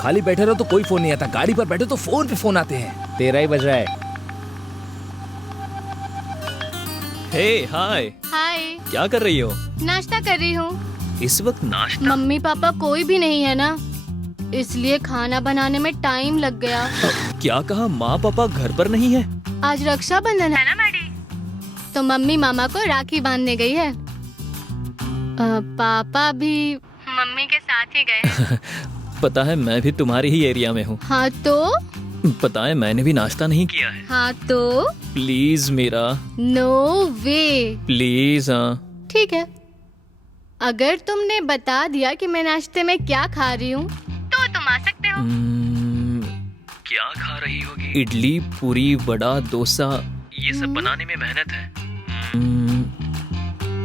खाली बैठे रहो तो कोई फोन नहीं आता, गाड़ी पर बैठे तो फोन पे फोन आते हैं। तेरा ही बज रहा है। हे हाय, हाय। क्या कर रही हो? नाश्ता कर रही हूँ। इस वक्त नाश्ता? मम्मी पापा कोई भी नहीं है ना, इसलिए खाना बनाने में टाइम लग गया। क्या कहा? माँ पापा घर पर नहीं है? आज रक्षाबंधन है ना मैडी, तो मम्मी मामा को राखी बांधने गई है। पापा भी मम्मी के साथ ही गए हैं। पता है मैं भी तुम्हारी ही एरिया में हूँ। हाँ तो? पता है मैंने भी नाश्ता नहीं किया है। हाँ तो? प्लीज मेरा। No way. प्लीज। हाँ ठीक है, अगर तुमने बता दिया कि मैं नाश्ते में क्या खा रही हूँ तो तुम आ सकते हो। क्या खा रही होगी? इडली, पूरी, वड़ा, डोसा, ये सब बनाने में मेहनत है।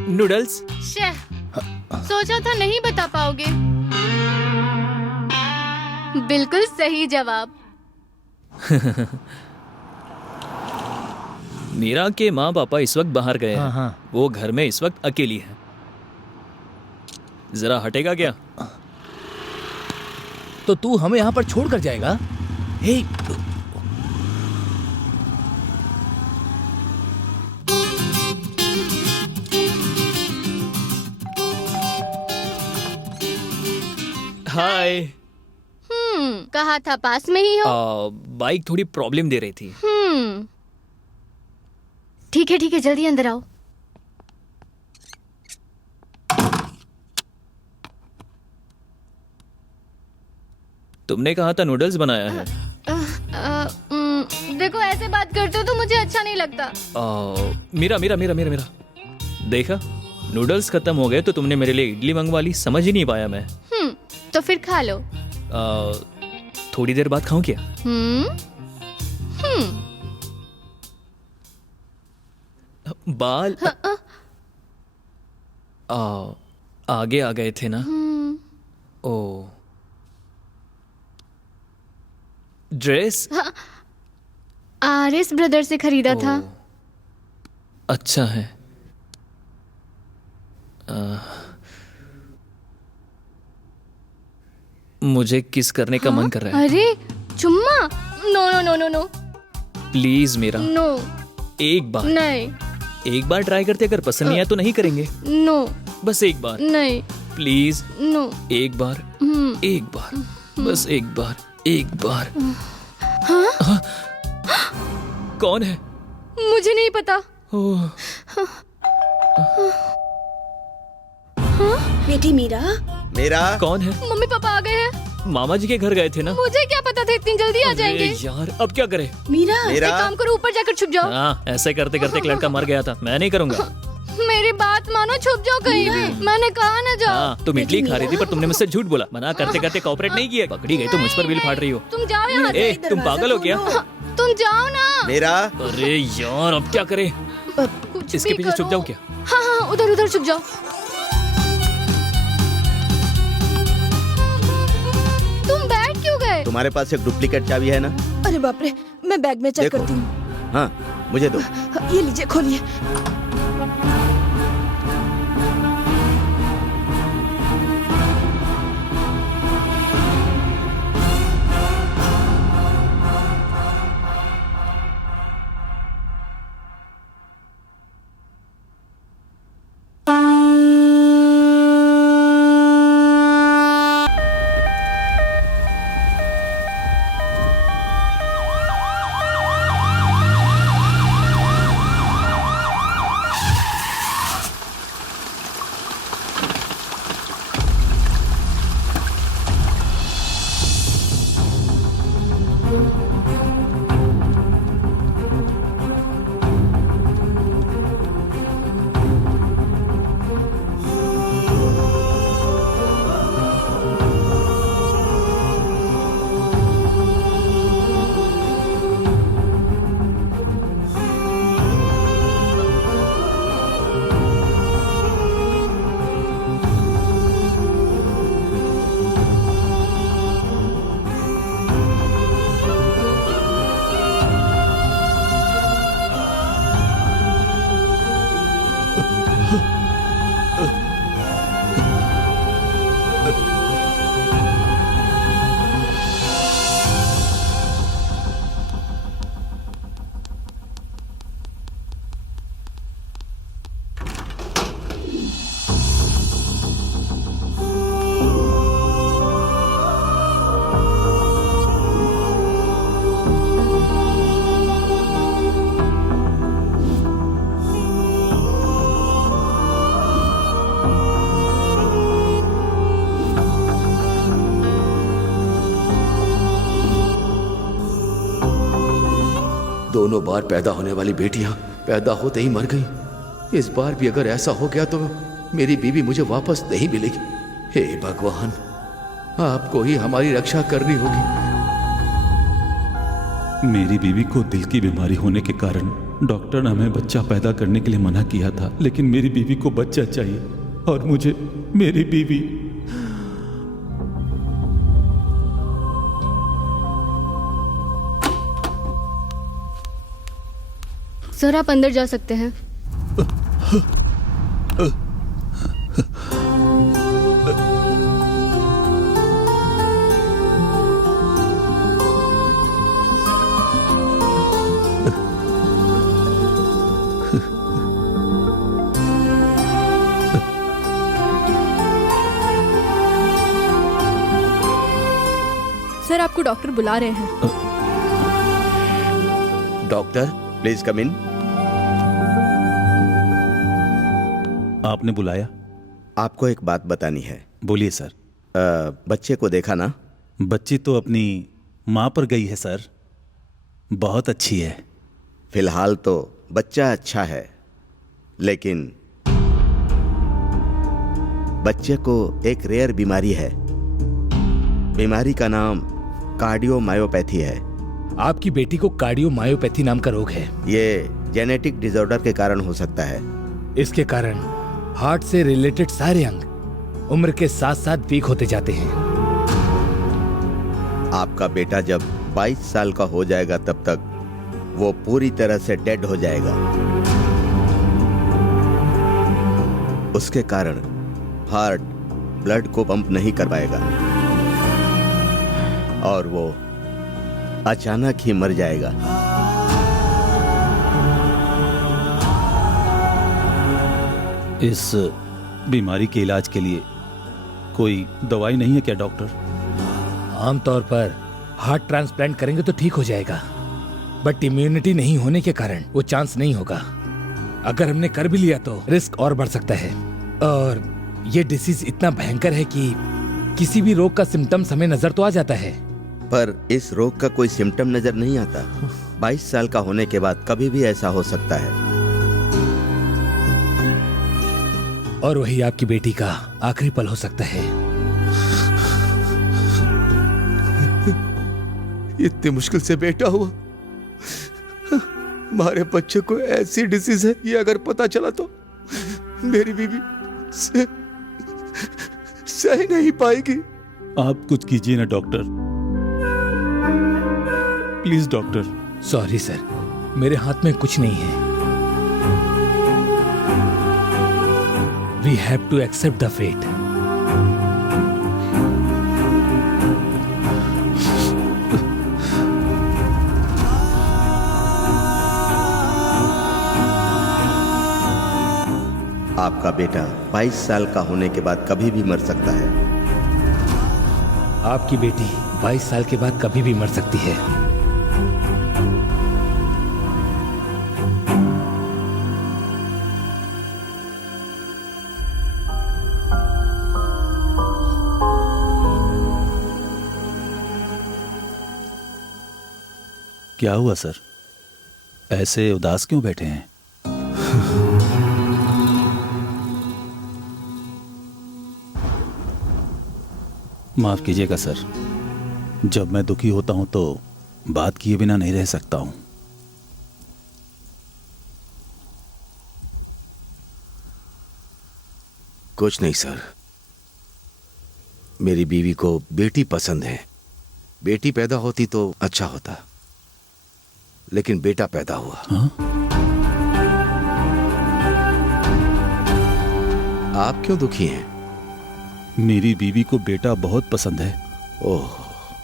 नूडल्स। सोचा था नहीं बता पाओगे। बिल्कुल सही जवाब। मीरा के माँ पापा इस वक्त बाहर गए हैं। हाँ। वो घर में इस वक्त अकेली है। जरा हटेगा क्या? तो तू हमें यहाँ पर छोड़ कर जाएगा? हे, हाय। कहा था पास में ही हो। बाइक थोड़ी प्रॉब्लम दे रही थी। ठीक है, जल्दी अंदर आओ। तुमने कहा था नूडल्स बनाया है। देखो ऐसे बात करते हो तो मुझे अच्छा नहीं लगता। मीरा देखा, नूडल्स खत्म हो गए तो तुमने मेरे लिए इडली मंगवा ली। समझ ही नहीं पाया मैं। तो फिर खा लो। थोड़ी देर बाद खाऊं क्या? बाल आगे आ गए थे ना। ओ, ड्रेस आरएस ब्रदर से खरीदा था। अच्छा है। मुझे किस करने का मन कर रहा है। अरे चुम्मा? No no no no no. Please मेरा। नो। एक बार। नहीं। एक बार ट्राई करते, अगर पसंद नहीं आया तो नहीं करेंगे। नो। बस एक बार। नहीं। प्लीज। नो। एक बार। एक बार। बस एक बार। एक बार। हाँ? कौन है? मुझे नहीं पता। ओह, बेटी मीरा। मेरा कौन है? मम्मी पापा आ गए हैं। मामा जी के घर गए थे ना। मुझे क्या पता था इतनी जल्दी आ जाएंगे। अरे यार, अब क्या करें? मीरा। एक मेरा काम करो, ऊपर जाकर छुप जाओ। हाँ, ऐसे करते करते एक लड़का मर गया था। मैं नहीं करूंगा। मेरी बात मानो, छुप जाओ कहीं भी। मैंने कहा ना जाओ। हाँ, तुम इडली खा रही थी पर तुमने मुझसे झूठ बोला। मना करते करते कोऑपरेट नहीं किया। पकड़ी गई तो मुझ पर बिल फाड़ रही हो। तुम जाओ यहाँ से। ए, तुम पागल हो क्या? तुम जाओ ना। मेरा अरे यार, अब क्या करें? कुछ इसके भी पीछे करो। छुप जाऊं क्या? हाँ, उधर छुप जाओ। तुम बैठ क्यों गए? तुम्हारे पास एक डुप्लीकेट चाबी है ना? अरे बाप रे, मैं बैग में चेक देखो। करती हूँ। हाँ, मुझे दो। ये लीजिए, खोलिए। दोनों बार पैदा होने वाली बेटियां पैदा होते ही मर गई। इस बार भी अगर ऐसा हो गया तो मेरी बीवी मुझे वापस नहीं मिलेगी। हे भगवान, आपको ही हमारी रक्षा करनी होगी। मेरी बीवी को दिल की बीमारी होने के कारण डॉक्टर ने हमें बच्चा पैदा करने के लिए मना किया था, लेकिन मेरी बीवी को बच्चा चाहिए और मुझे मेरी बीवी। सर आप अंदर जा सकते हैं। सर आपको डॉक्टर बुला रहे हैं। डॉक्टर प्लीज कम इन। आपने बुलाया? आपको एक बात बतानी है। बोलिए सर। बच्चे को देखा ना? बच्ची तो अपनी माँ पर गई है सर, बहुत अच्छी है। फिलहाल तो बच्चा अच्छा है, लेकिन बच्चे को एक रेयर बीमारी है। बीमारी का नाम कार्डियोमायोपैथी है। आपकी बेटी को कार्डियोमायोपैथी नाम का रोग है। ये जेनेटिक डिसऑर्डर के कारण हो सकता है। इसके कारण हार्ट से रिलेटेड सारे अंग उम्र के साथ साथ वीक होते जाते हैं। आपका बेटा जब 22 साल का हो जाएगा तब तक वो पूरी तरह से डेड हो जाएगा। उसके कारण हार्ट ब्लड को पंप नहीं कर पाएगा और वो अचानक ही मर जाएगा। इस बीमारी के इलाज के लिए कोई दवाई नहीं है क्या डॉक्टर? आमतौर पर हार्ट ट्रांसप्लांट करेंगे तो ठीक हो जाएगा, बट इम्यूनिटी नहीं होने के कारण वो चांस नहीं होगा। अगर हमने कर भी लिया तो रिस्क और बढ़ सकता है। और ये डिसीज इतना भयंकर है कि किसी भी रोग का सिम्टम्स हमें नजर तो आ जाता है, पर इस रोग का कोई सिम्टम नजर नहीं आता। 22 साल का होने के बाद कभी भी ऐसा हो सकता है। और वही आपकी बेटी का आखिरी पल हो सकता है। इतनी मुश्किल से बेटा हुआ, हमारे बच्चे को ऐसी डिसीज है, ये अगर पता चला तो मेरी बीवी सह नहीं पाएगी। आप कुछ कीजिए ना doctor, please doctor. Sorry sir, मेरे हाथ में कुछ नहीं है। We have to accept the fate. आपका बेटा 22 साल का होने के बाद कभी भी मर सकता है। आपकी बेटी 22 साल के बाद कभी भी मर सकती है। क्या हुआ सर, ऐसे उदास क्यों बैठे हैं? माफ कीजिएगा सर, जब मैं दुखी होता हूं तो बात किए बिना नहीं रह सकता हूं। कुछ नहीं सर, मेरी बीवी को बेटी पसंद है। बेटी पैदा होती तो अच्छा होता, लेकिन बेटा पैदा हुआ। हाँ? आप क्यों दुखी हैं? मेरी बीवी को बेटा बहुत पसंद है। ओह,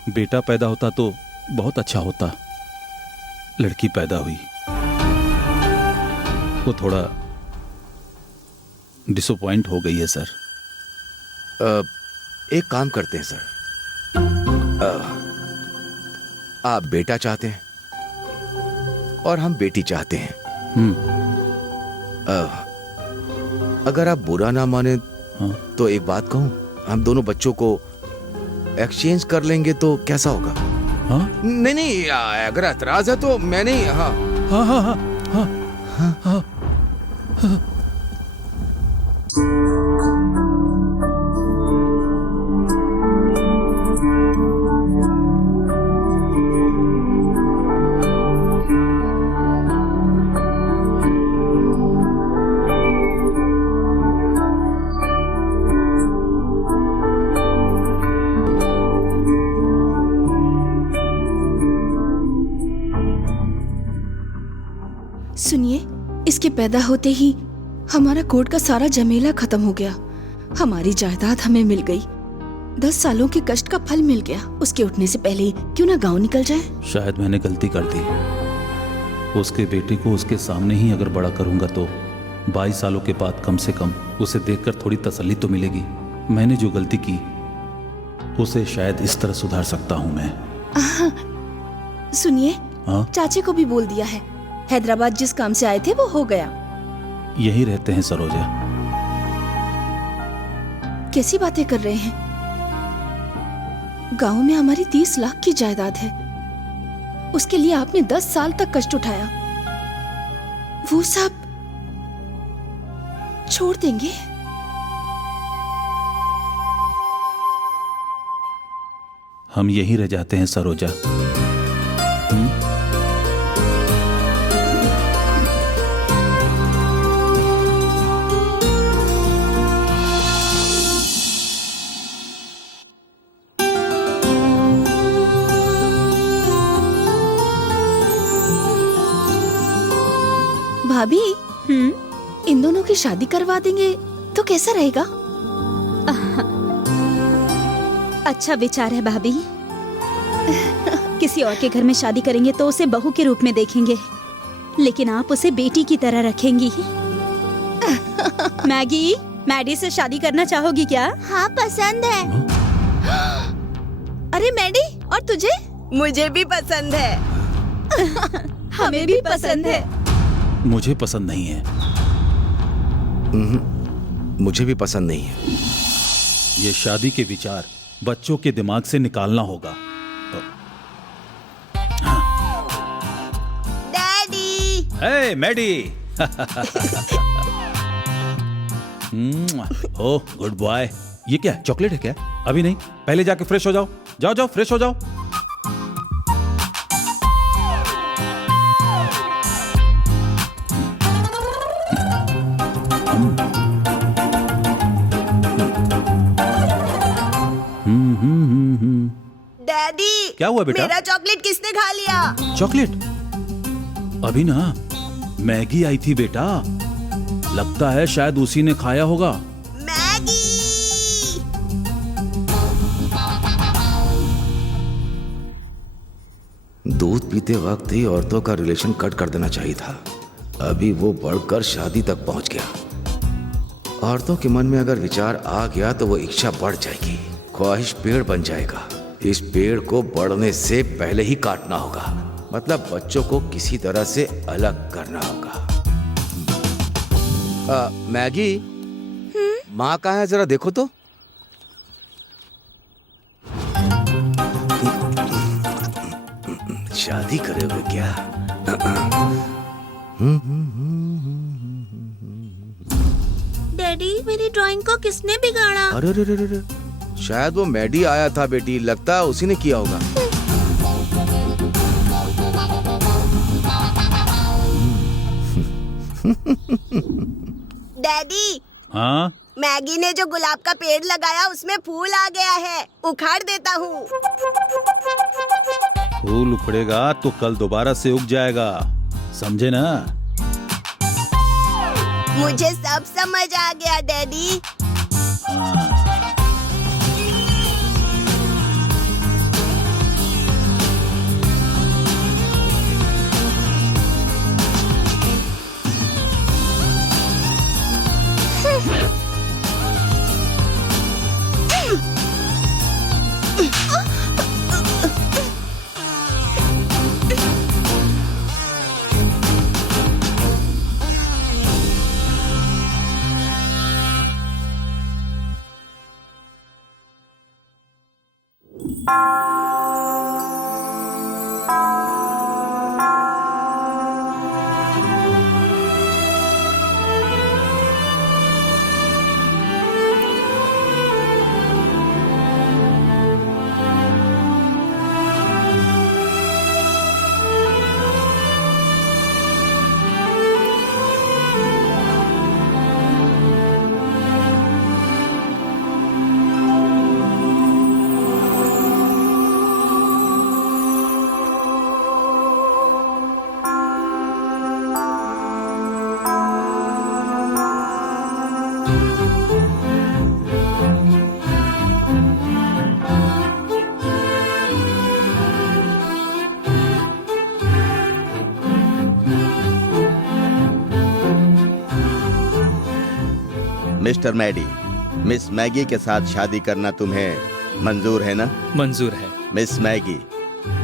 बेटा पैदा होता तो बहुत अच्छा होता। लड़की पैदा हुई, वो थोड़ा डिसअपॉइंट हो गई है सर। एक काम करते हैं सर, आप बेटा चाहते हैं और हम बेटी चाहते हैं। अगर आप बुरा ना माने हाँ? तो एक बात कहूं, हम दोनों बच्चों को एक्सचेंज कर लेंगे तो कैसा होगा? हाँ नहीं नहीं, अगर एतराज है तो मैं नहीं। हाँ हाँ हाँ हाँ हाँ हाँ। सुनिए, इसके पैदा होते ही हमारा कोर्ट का सारा झमेला खत्म हो गया। हमारी जायदाद हमें मिल गई। 10 सालों के कष्ट का फल मिल गया। उसके उठने से पहले क्यों ना गांव निकल जाए। शायद मैंने गलती कर दी। उसके बेटे को उसके सामने ही अगर बड़ा करूंगा तो 22 सालों के बाद कम से कम उसे देखकर थोड़ी तसल्ली तो मिलेगी। मैंने जो गलती की उसे शायद इस तरह सुधार सकता हूं मैं। सुनिए, हाँ? चाचे को भी बोल दिया है। हैदराबाद जिस काम से आए थे वो हो गया। यही रहते हैं सरोजा। कैसी बातें कर रहे हैं? गांव में हमारी 30 लाख की जायदाद है। उसके लिए आपने 10 साल तक कष्ट उठाया। वो सब छोड़ देंगे? हम यही रह जाते हैं सरोजा। भाभी, इन दोनों की शादी करवा देंगे तो कैसा रहेगा? अच्छा विचार है भाभी। किसी और के घर में शादी करेंगे तो उसे बहू के रूप में देखेंगे, लेकिन आप उसे बेटी की तरह रखेंगी। मैगी, मैडी से शादी करना चाहोगी क्या? हाँ, पसंद है। अरे मैडी, और तुझे? मुझे भी पसंद है। हमें भी पसंद है। मुझे पसंद नहीं है। मुझे भी पसंद नहीं है। ये शादी के विचार बच्चों के दिमाग से निकालना होगा। डैडी। हे मैडी। Oh good boy. ये क्या है? चॉकलेट है क्या? अभी नहीं, पहले जाके फ्रेश हो जाओ। जाओ जाओ, फ्रेश हो जाओ। डैडी, क्या हुआ बेटा? मेरा चॉकलेट किसने खा लिया? चॉकलेट? अभी ना मैगी आई थी बेटा, लगता है शायद उसी ने खाया होगा। मैगी। दूध पीते वक्त ही औरतों का रिलेशन कट कर देना चाहिए था। अभी वो बढ़कर शादी तक पहुंच गया। औरतों के मन में अगर विचार आ गया तो वो इच्छा बढ़ जाएगी, ख्वाहिश पेड़ बन जाएगा। इस पेड़ को बढ़ने से पहले ही काटना होगा, मतलब बच्चों को किसी तरह से अलग करना होगा। मैगी, माँ कहाँ है? जरा देखो तो। शादी करे हुए क्या? डैडी, मेरी ड्राइंग को किसने बिगाड़ा? अरे रे रे रे रे, शायद वो मैडी आया था बेटी, लगता है उसी ने किया होगा। डैडी, हाँ? मैगी ने जो गुलाब का पेड़ लगाया उसमें फूल आ गया है, उखाड़ देता हूँ। फूल उखड़ेगा तो कल दोबारा से उग जाएगा, समझे ना? मुझे सब समझ आ गया डैडी। हाँ। मिस्टर मैडी, मिस मैगी के साथ शादी करना तुम्हें मंजूर है ना? मंजूर है। मिस मैगी,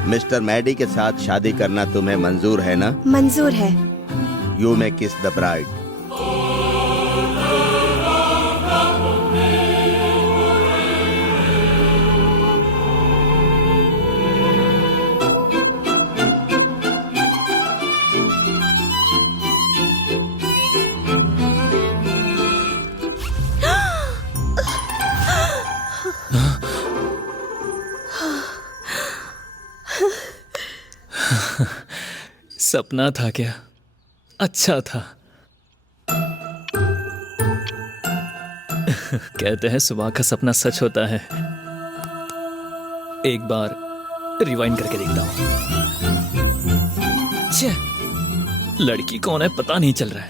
मिस्टर मैडी के साथ शादी करना तुम्हें मंजूर है ना? मंजूर है। यू मे किस द ब्राइड। सपना था क्या? अच्छा था। कहते हैं सुबह का सपना सच होता है। एक बार रिवाइंड करके देखता हूं। छे, लड़की कौन है पता नहीं चल रहा है,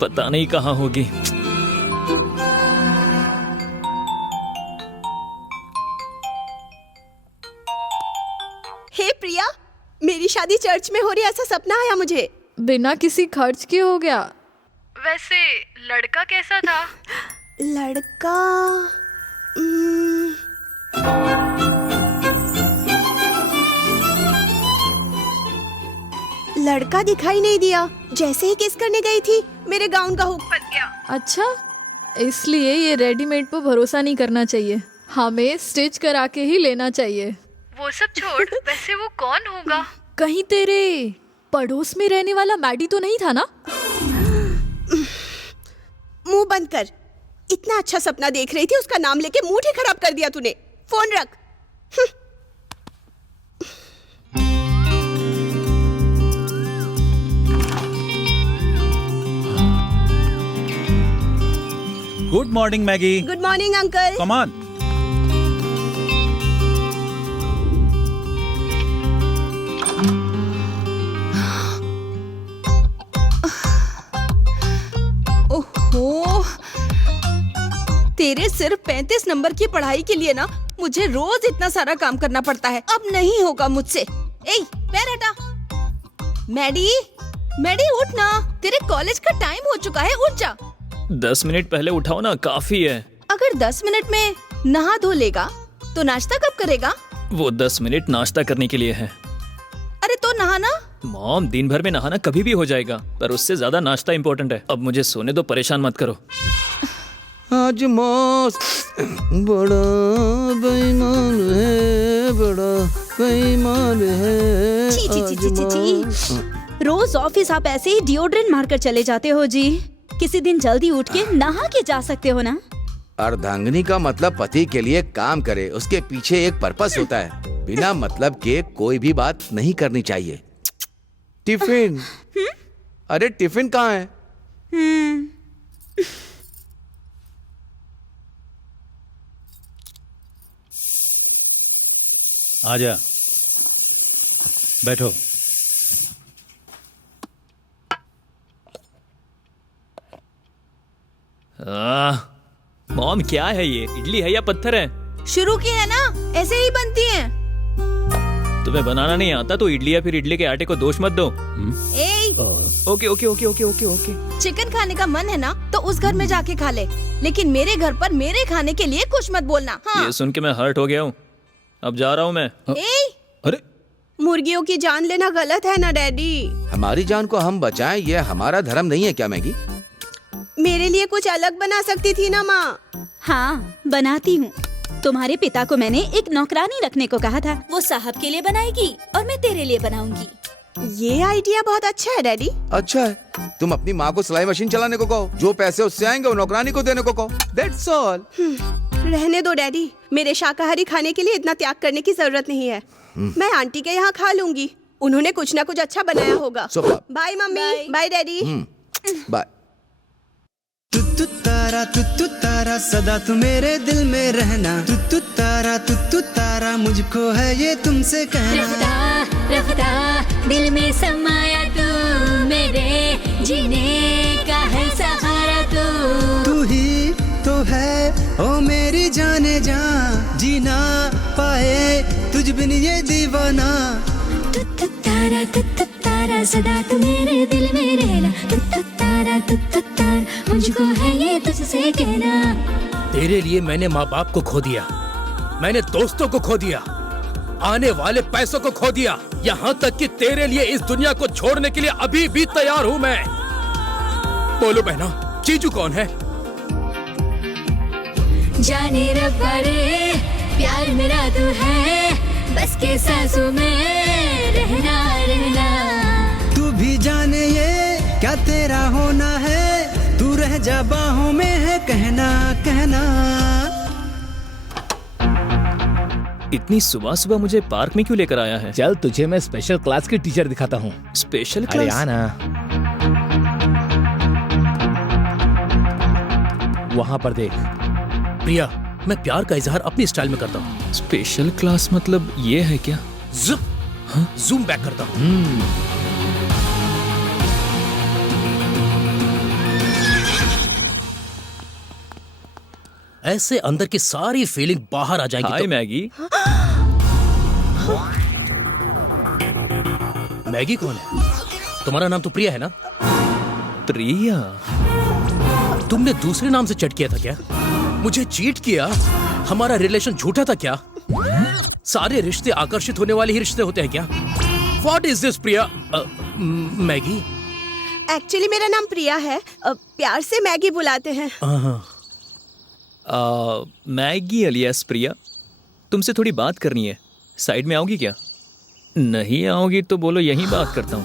पता नहीं कहां होगी। हे प्रिया, मेरी शादी चर्च में हो रही, ऐसा सपना आया मुझे। बिना किसी खर्च के हो गया। वैसे लड़का कैसा था? लड़का लड़का दिखाई नहीं दिया। जैसे ही किस करने गई थी, मेरे गाउन का हुक फट गया। अच्छा, इसलिए ये रेडीमेड पर भरोसा नहीं करना चाहिए, हमें स्टिच करा के ही लेना चाहिए। वो सब छोड़, वैसे वो कौन होगा? कहीं तेरे पड़ोस में रहने वाला मैडी तो नहीं था ना? मुंह बंद कर। इतना अच्छा सपना देख रही थी, उसका नाम लेके मूड ही खराब कर दिया तूने। फोन रख। Good morning Maggi. Good morning uncle. Come on. ओहो, तेरे सिर्फ 35 नंबर की पढ़ाई के लिए ना मुझे रोज इतना सारा काम करना पड़ता है। अब नहीं होगा मुझसे। ए, पैर हटा। मैडी, मैडी उठ ना, तेरे कॉलेज का टाइम हो चुका है, उठ जा। 10 मिनट पहले उठाओ ना, काफी है। अगर 10 मिनट में नहा धो लेगा तो नाश्ता कब करेगा? वो 10 मिनट नाश्ता करने के लिए है। अरे तो नहाना। मॉम, दिन भर में नहाना कभी भी हो जाएगा, पर उससे ज्यादा नाश्ता इम्पोर्टेंट है। अब मुझे सोने दो, परेशान मत करो। आज मौस बड़ा बेईमान है, बड़ा बेईमान है। ची ची ची ची ची ची। रोज ऑफिस आप ऐसे ही डिओड्रेंट मारकर चले जाते हो जी। किसी दिन जल्दी उठ के नहा के जा सकते हो ना। अर्धांगिनी का मतलब पति के लिए काम करे, उसके पीछे एक पर्पस होता है। बिना मतलब के कोई भी बात नहीं करनी चाहिए। टिफिन, अरे टिफिन कहाँ है? आजा, बैठो। मॉम, क्या है ये? इडली है या पत्थर है? शुरू की है ना, ऐसे ही बनती है। तुम्हें बनाना नहीं आता तो इडली या फिर इडली के आटे को दोष मत दो। Okay okay okay okay okay okay. Chicken खाने का मन है ना तो उस घर में जाके खा ले, लेकिन मेरे घर पर मेरे खाने के लिए कुछ मत बोलना। हाँ? ये सुन के मैं हर्ट हो गया हूँ, अब जा रहा हूँ मैं। अरे, मुर्गियों की जान लेना गलत है ना डैडी? हमारी जान को हम बचाएं, ये हमारा धर्म नहीं है क्या मैगी? मेरे लिए कुछ अलग बना सकती थी ना माँ। हाँ, बनाती हूँ। तुम्हारे पिता को मैंने एक नौकरानी रखने को कहा था, वो साहब के लिए बनाएगी और मैं तेरे लिए बनाऊंगी। ये आइडिया बहुत अच्छा है डैडी। अच्छा है, तुम अपनी माँ को सिलाई मशीन चलाने को कहो, जो पैसे उससे आएंगे वो नौकरानी को देने को कहो। That's all। रहने दो डैडी, मेरे शाकाहारी खाने के लिए इतना त्याग करने की जरूरत नहीं है। मैं आंटी के यहाँ खा लूंगी, उन्होंने कुछ ना कुछ अच्छा बनाया होगा। Bye mummy, bye daddy. Bye. तू तारा सदा तू मेरे दिल में रहना। तू तारा मुझको है ये तुमसे कहना। रफ्ता रफ्ता दिल में समाया तू, मेरे जीने का है सहारा तू ही तो है ओ मेरी जाने जा, जीना पाए तुझ बिन ये दीवाना। तू तारा सदा तू मेरे दिल में रहना। तू तारा तारा मुझको है ये तुझसे कहना। तेरे लिए मैंने माँ बाप को खो दिया, मैंने दोस्तों को खो दिया, आने वाले पैसों को खो दिया, यहाँ तक कि तेरे लिए इस दुनिया को छोड़ने के लिए अभी भी तैयार हूँ मैं। बोलो बहना, जीजू कौन है? जाने रब्बा रे प्यार मेरा तू है, बस के सांसों में रहना रहना। तू भी जाने ये क्या तेरा होना है, तू रह जा बाहों में है कहना कहना। इतनी सुबह सुबह मुझे पार्क में क्यों लेकर आया है? चल तुझे मैं स्पेशल क्लास की टीचर दिखाता हूँ। स्पेशल अरे क्लास? आना, वहाँ पर देख। प्रिया, मैं प्यार का इजहार अपनी स्टाइल में करता हूँ। स्पेशल क्लास मतलब ये है क्या? जूम बैक करता हूँ। ऐसे अंदर की सारी फीलिंग बाहर आ जाएगी। हाय मैगी। मैगी कौन है? तुम्हारा नाम तो प्रिया है ना? प्रिया? तुमने दूसरे नाम से चैट किया था क्या? मुझे चीट किया? हमारा रिलेशन झूठा था क्या? सारे रिश्ते आकर्षित होने वाले ही रिश्ते होते हैं क्या? What is this Priya? Maggi? Actually मेरा नाम प्रिया है, प्यार से मैगी बुलाते हैं। मैगी अलियास प्रिया, तुमसे थोड़ी बात करनी है। साइड में आओगी क्या? नहीं आओगी तो बोलो, यहीं बात करता हूँ।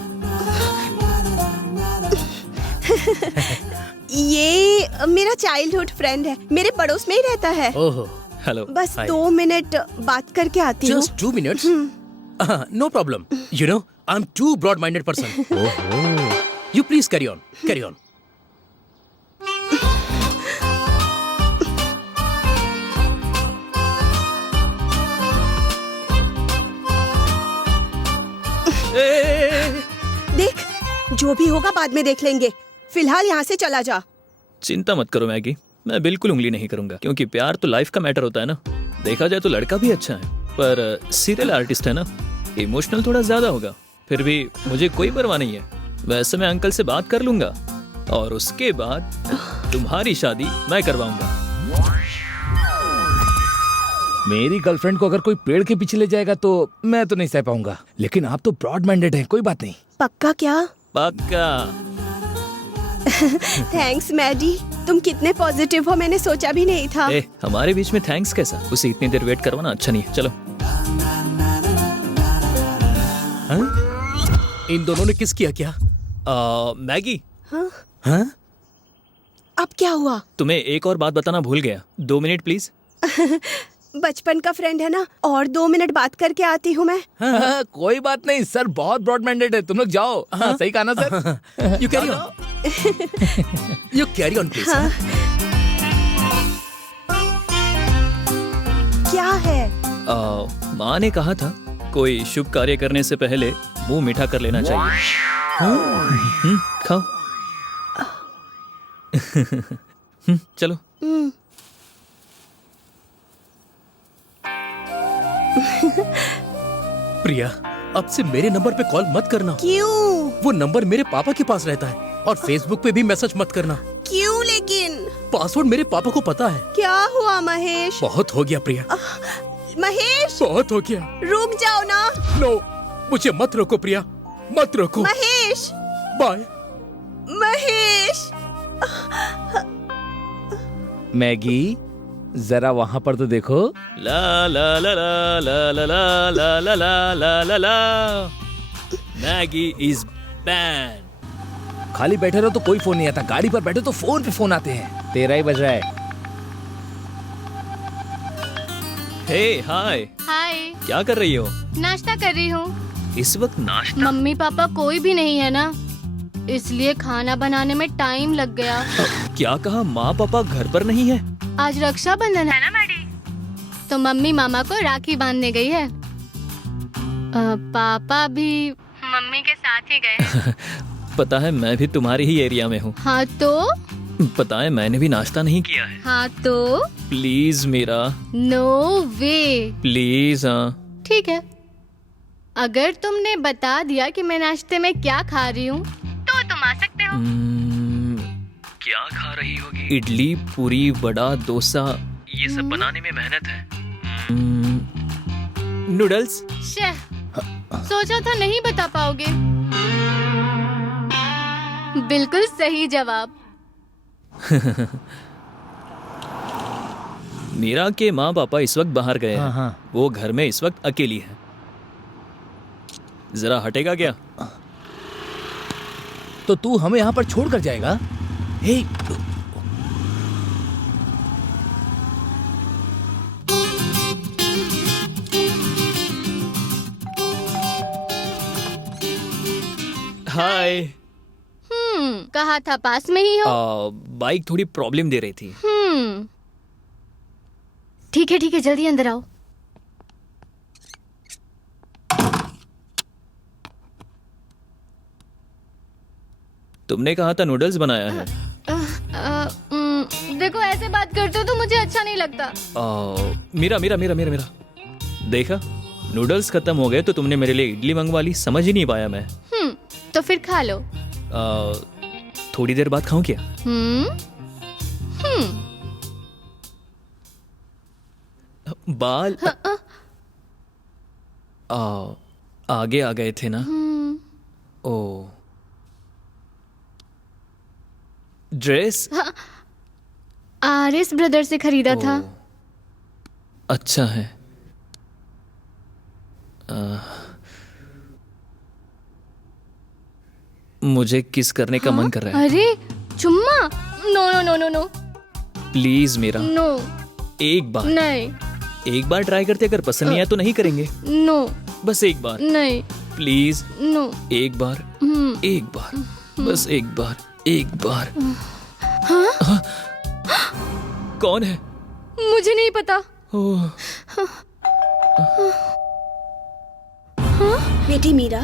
ये मेरा चाइल्डहुड फ्रेंड है, मेरे पड़ोस में ही रहता है। ओहो, हेलो। बस 2 मिनट बात करके आती हूँ। Just 2 minutes? No problem. You know, I'm too broad-minded person. You please carry on. Carry on. देख, जो भी होगा बाद में देख लेंगे, फिलहाल यहाँ से चला जा। चिंता मत करो मैगी, मैं बिल्कुल उंगली नहीं करूंगा, क्योंकि प्यार तो लाइफ का मैटर होता है ना। देखा जाए तो लड़का भी अच्छा है, पर सीरियल आर्टिस्ट है ना, इमोशनल थोड़ा ज्यादा होगा। फिर भी मुझे कोई परवाह नहीं है। वैसे मैं अंकल से बात कर लूंगा और उसके बाद तुम्हारी शादी मैं करवाऊंगा। मेरी गर्लफ्रेंड को अगर कोई पेड़ के पीछे ले जाएगा तो मैं तो नहीं सह पाऊंगा, लेकिन आप तो ब्रॉड माइंडेड हैं, कोई बात नहीं। पक्का क्या? पक्का। थैंक्स मैडी, तुम कितने पॉजिटिव हो, मैंने सोचा भी नहीं था। हमारे बीच में थैंक्स कैसा? उसे इतनी देर वेट करवाना अच्छा नहीं है। चलो। इन दोनों ने किस किया क्या? मैगी। हाँ? अब क्या हुआ? तुम्हें एक और बात बताना भूल गया। 2 मिनट प्लीज। बचपन का फ्रेंड है ना, और 2 मिनट बात करके आती हूँ मैं। हाँ, कोई बात नहीं सर, बहुत ब्रॉड माइंडेड है, तुम लोग जाओ। हाँ, सही कहा ना sir? You carry on. You carry on please. क्या है? माँ ने कहा था कोई शुभ कार्य करने से पहले मुंह मीठा कर लेना चाहिए। खाओ। चलो। प्रिया, अब से मेरे नंबर पे कॉल मत करना। क्यों? वो नंबर मेरे पापा के पास रहता है, और फेसबुक पे भी मैसेज मत करना। क्यों लेकिन? पासवर्ड मेरे पापा को पता है। क्या हुआ महेश? बहुत हो गया प्रिया। महेश, बहुत हो गया। रुक जाओ ना। नो, मुझे मत रोको प्रिया, मत रोको। महेश, बाय। महेश। मैगी, जरा वहाँ पर तो देखो। ला ला ला ला ला ला ला ला ला ला ला ला ला। Maggi is ban. खाली बैठे रहो तो कोई फोन नहीं आता, गाड़ी पर बैठे तो फोन पे फोन आते हैं। तेरा ही बज रहा है। हे हाय। हाय। क्या कर रही हो? नाश्ता कर रही हूँ। इस वक्त नाश्ता? मम्मी पापा कोई भी नहीं है ना, इसलिए खाना बनाने में टाइम लग गया। क्या कहा? माँ पापा घर पर नहीं है? आज रक्षाबंधन है ना मैडी, तो मम्मी मामा को राखी बांधने गई है। पापा भी मम्मी के साथ ही गए। पता है, मैं भी तुम्हारी ही एरिया में हूँ। हाँ तो? पता है, मैंने भी नाश्ता नहीं किया है। हाँ तो? प्लीज मेरा। No way. प्लीज। हाँ ठीक है, अगर तुमने बता दिया कि मैं नाश्ते में क्या खा रही हूँ तो तुम आ सकते हो। इडली, पूरी, वड़ा, डोसा, ये सब बनाने में मेहनत है। नूडल्स। सोचा था नहीं बता पाओगे। बिल्कुल सही जवाब। मीरा के माँ पापा इस वक्त बाहर गए हैं। वो घर में इस वक्त अकेली है। जरा हटेगा क्या? तो तू हमें यहाँ पर छोड़ कर जाएगा? हे, हाय। कहा था पास में ही हो। बाइक थोड़ी प्रॉब्लम दे रही थी। ठीक है जल्दी अंदर आओ। तुमने कहा था नूडल्स बनाया है। देखो ऐसे बात करते हो तो मुझे अच्छा नहीं लगता। मीरा देखा, नूडल्स खत्म हो गए तो तुमने मेरे लिए इडली मंगवा ली। समझ ही नहीं पाया मैं। तो फिर खा लो। थोड़ी देर बाद खाऊं क्या? बाल आगे आ गए थे ना। ओ, ड्रेस आरएस ब्रदर से खरीदा था। अच्छा है। मुझे किस करने का मन कर रहा है। अरे चुम्मा? नो। प्लीज मीरा। नो। एक बार। नहीं। एक बार ट्राई करते, अगर पसंद नहीं आया तो नहीं करेंगे। नो। बस एक बार। नहीं। प्लीज। नो। एक बार। एक बार। बस एक बार। एक बार। हाँ? कौन है? मुझे नहीं पता। बेटी मीरा।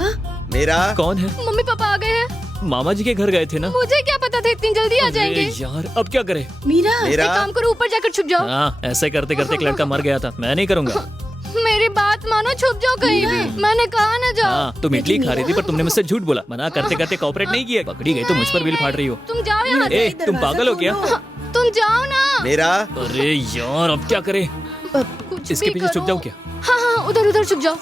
मेरा कौन है? मम्मी पापा आ गए हैं। मामा जी के घर गए थे ना। मुझे क्या पता था इतनी जल्दी आ जाएंगे। यार अब क्या करें? मीरा एक काम करो, ऊपर जाकर छुप जाओ। हाँ, ऐसे करते करते एक लड़का मर गया था। मैं नहीं करूँगा। मेरी बात मानो, छुप जाओ कहीं भी। मैंने कहा ना जाओ। हाँ, तुम इडली खा रही थी पर तुमने मुझसे झूठ बोला। मना करते करते कोऑपरेट नहीं किया। पकड़ी गई तो मुझ पर बिल फाड़ रही हो। तुम जाओ यहाँ से। तुम पागल हो क्या? तुम जाओ ना। मेरा। अरे यार अब क्या करें? इसके पीछे छुप जाओ क्या? हाँ, उधर छुप जाओ।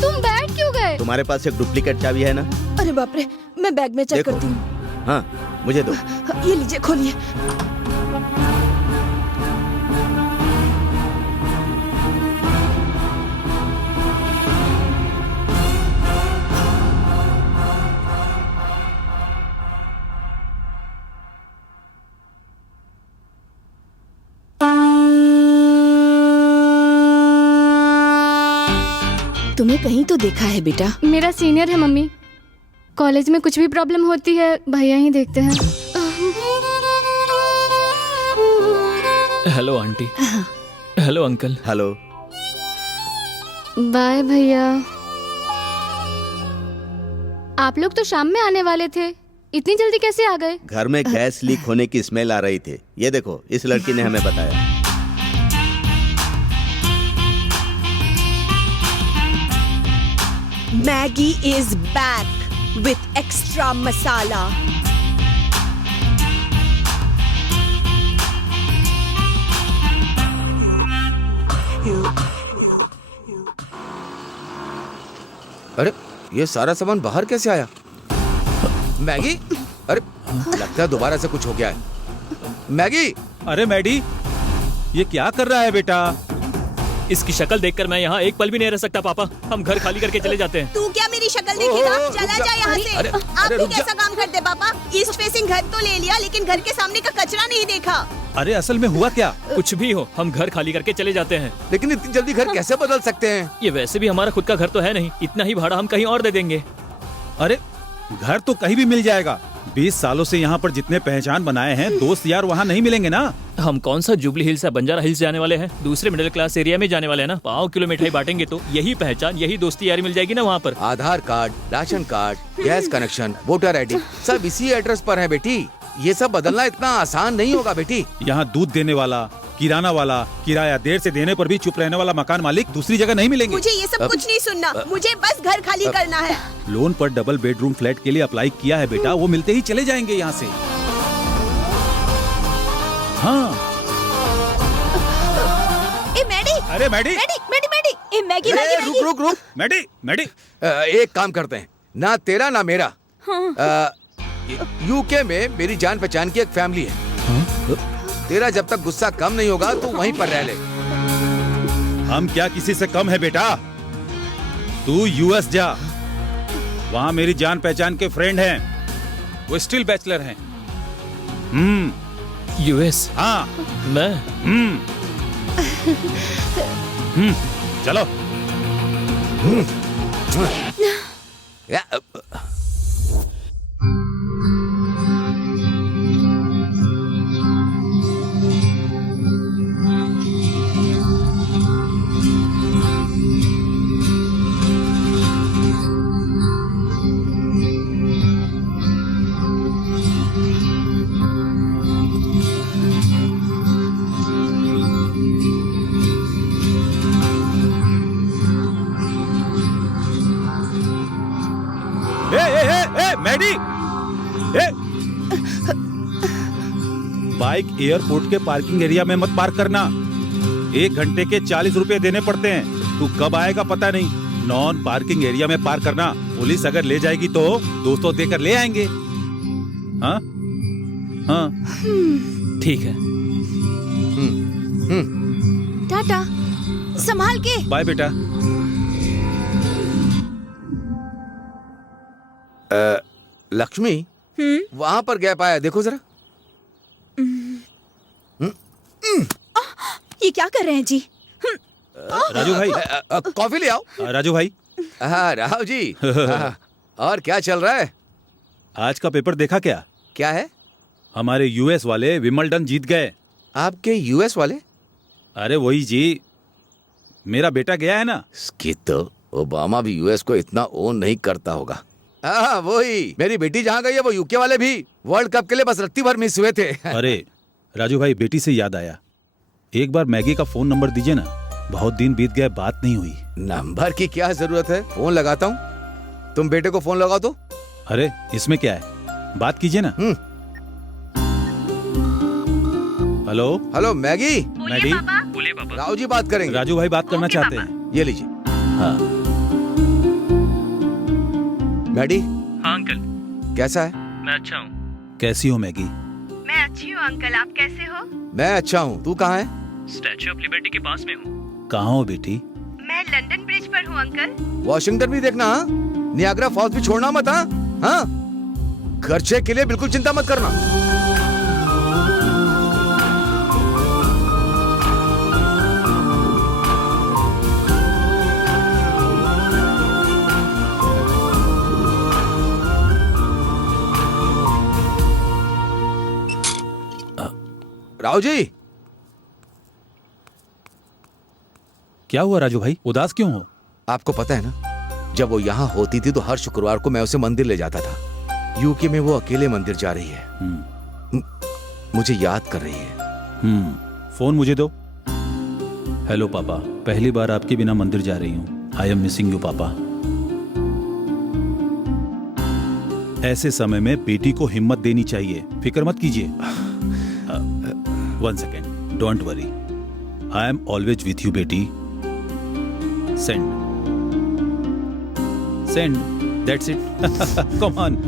तुम बैठ क्यों गए? तुम्हारे पास एक डुप्लीकेट चाबी है ना? अरे बाप रे, मैं बैग में चेक करती हूँ। हाँ, मुझे दो। ये लीजिए, खोलिए। तुम्हें कहीं तो देखा है बेटा। मेरा सीनियर है मम्मी। कॉलेज में कुछ भी प्रॉब्लम होती है भैया ही देखते हैं। Hello aunty. Hello uncle. Hello. Bye भैया। आप लोग तो शाम में आने वाले थे, इतनी जल्दी कैसे आ गए? घर में गैस लीक होने की स्मेल आ रही थी। ये देखो, इस लड़की ने हमें बताया। Maggie is back with extra masala. अरे ये सारा सामान बाहर कैसे आया? मैगी? अरे लगता है दोबारा से कुछ हो गया है। मैगी! अरे मैडी, ये क्या कर रहा है बेटा? इसकी शक्ल देखकर मैं यहाँ एक पल भी नहीं रह सकता पापा। हम घर खाली करके चले जाते हैं। तू क्या मेरी शक्ल देखेगा? चला जा यहाँ से। आप भी कैसा काम करते पापा? ईस्ट फेसिंग घर तो ले लिया लेकिन घर के सामने का कचरा नहीं देखा। अरे असल में हुआ क्या? कुछ भी हो, हम घर खाली करके चले जाते हैं। लेकिन इतनी जल्दी घर कैसे बदल सकते हैं? ये वैसे भी हमारा खुद का घर तो है नहीं। इतना ही भाड़ा हम कहीं और दे देंगे। अरे घर तो कहीं भी मिल जाएगा। 20 सालों से यहाँ पर जितने पहचान बनाए हैं, दोस्त यार वहाँ नहीं मिलेंगे ना। हम कौन सा जुबली हिल्स या बंजारा हिल्स जाने वाले हैं? दूसरे मिडिल क्लास एरिया में जाने वाले हैं ना। 5 किलो मिठाई बांटेंगे तो यही पहचान, यही दोस्ती यारी मिल जाएगी ना वहाँ पर। Aadhaar card, ration card, gas connection, voter ID सब इसी एड्रेस पर है बेटी। ये सब बदलना इतना आसान नहीं होगा बेटी। यहाँ दूध देने वाला, किराना वाला, किराया देर से देने पर भी चुप रहने वाला मकान मालिक दूसरी जगह नहीं मिलेंगे। मुझे ये सब कुछ नहीं सुनना, मुझे बस घर खाली करना है। लोन पर डबल बेडरूम फ्लैट के लिए अप्लाई किया है बेटा, वो मिलते ही चले जाएंगे यहाँ से। हाँ। ए मैडी, अरे मैडी, ए मैगी, रुक। मैडी। एक काम करते हैं, ना तेरा ना मेरा। यूके में मेरी जान पहचान की एक फैमिली है। तेरा जब तक गुस्सा कम नहीं होगा तो वहीं पर रह ले। हम क्या किसी से कम है बेटा? तू यूएस जा, वहाँ मेरी जान पहचान के फ्रेंड हैं, वो स्टिल बैचलर हैं। यूएस? हाँ। मैं? चलो। मैडी, बाइक एयरपोर्ट के पार्किंग एरिया में मत पार्क करना। 1 घंटे के 40 रुपए देने पड़ते हैं। तू कब आएगा पता नहीं। नॉन पार्किंग एरिया में पार्क करना। पुलिस अगर ले जाएगी तो दोस्तों देकर ले आएंगे। हाँ हाँ ठीक है। टाटा, संभाल के। बाय बेटा। लक्ष्मी, वहाँ पर गैप आया, देखो जरा। ये क्या कर रहे हैं जी? राजू भाई, कॉफी ले आओ। राजू भाई। हाँ राव जी। और क्या चल रहा है? आज का पेपर देखा क्या? क्या है? हमारे यूएस वाले विंबलडन जीत गए। आपके यूएस वाले? अरे वही जी, मेरा बेटा गया है ना। इसकी तो ओबामा भी यूएस को इतना ओन नहीं करता होगा। हाँ वही, मेरी बेटी जहाँ गई है वो यूके वाले भी वर्ल्ड कप के लिए बस रत्ती भर मिस हुए थे। अरे राजू भाई, बेटी से याद आया, एक बार मैगी का फोन नंबर दीजिए ना। बहुत दिन बीत गए, बात नहीं हुई। नंबर की क्या जरूरत है, फोन लगाता हूँ। तुम बेटे को फोन लगाओ तो। अरे इसमें क्या है, बात कीजिए ना। Hello hello Maggi. मैडी, बोलिए पापा। राव जी बात करेंगे। राजू भाई बात करना चाहते हैं। ये लीजिए। हाँ मैडी। हाँ अंकल। कैसा है? मैं अच्छा हूँ। कैसी हो मैगी? मैं अच्छी हूँ अंकल, आप कैसे हो? मैं अच्छा हूँ, तू कहाँ है? स्टैच्यू ऑफ लिबर्टी के पास में हूँ। कहाँ हो बेटी? मैं लंदन ब्रिज पर हूँ अंकल। वॉशिंगटन भी देखना, हाँ? नियाग्रा फॉल्स भी छोड़ना मत। हाँ, खर्चे के लिए बिल्कुल चिंता मत करना। राव जी। क्या हुआ राजू भाई, उदास क्यों हो? आपको पता है ना, जब वो यहाँ होती थी तो हर शुक्रवार को मैं उसे मंदिर ले जाता था। यूके में वो अकेले मंदिर जा रही है। मुझे याद कर रही है। फोन मुझे दो। हेलो पापा, पहली बार आपके बिना मंदिर जा रही हूँ। आई एम मिसिंग यू पापा। ऐसे समय में बेटी को हिम्मत देनी चाहिए, फिक्र मत कीजिए। 1 second, don't worry. I am always with you, बेटी। Send. That's it. Come on.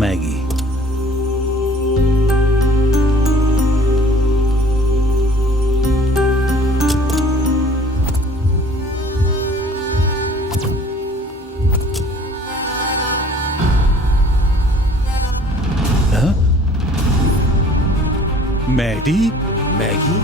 Maggie. Maddy? Maggie?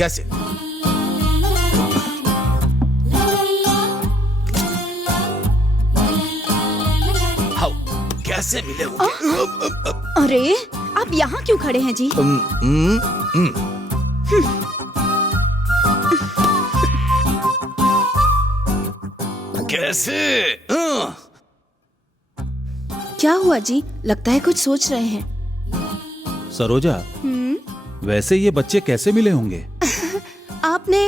कैसे? हाउ कैसे मिले होंगे? अरे आप यहाँ क्यों खड़े हैं जी? कैसे? क्या हुआ जी? लगता है कुछ सोच रहे हैं। सरोजा, वैसे ये बच्चे कैसे मिले होंगे? आपने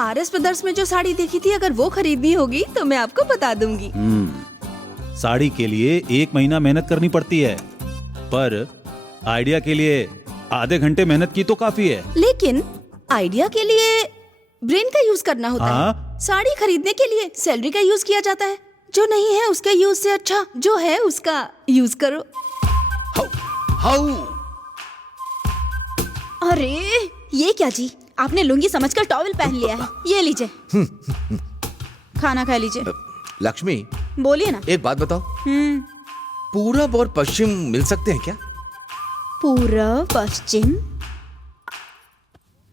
RS ब्रदर्स में जो साड़ी देखी थी, अगर वो खरीदनी होगी तो मैं आपको बता दूंगी। साड़ी के लिए 1 महीना मेहनत करनी पड़ती है, पर आइडिया के लिए आधे घंटे मेहनत की तो काफी है। लेकिन आइडिया के लिए ब्रेन का यूज करना होता हाँ? है। साड़ी खरीदने के लिए सैलरी का यूज किया जाता है। जो नहीं है उसके यूज से अच्छा जो है उसका यूज करो। हाउ? अरे ये क्या जी? आपने लुंगी समझकर टॉवल पहन लिया है। ये लीजिए, खाना खा लीजिए। लक्ष्मी, बोलिए ना। एक बात बताओ, पूरब और पश्चिम मिल सकते हैं क्या? पूरब पश्चिम?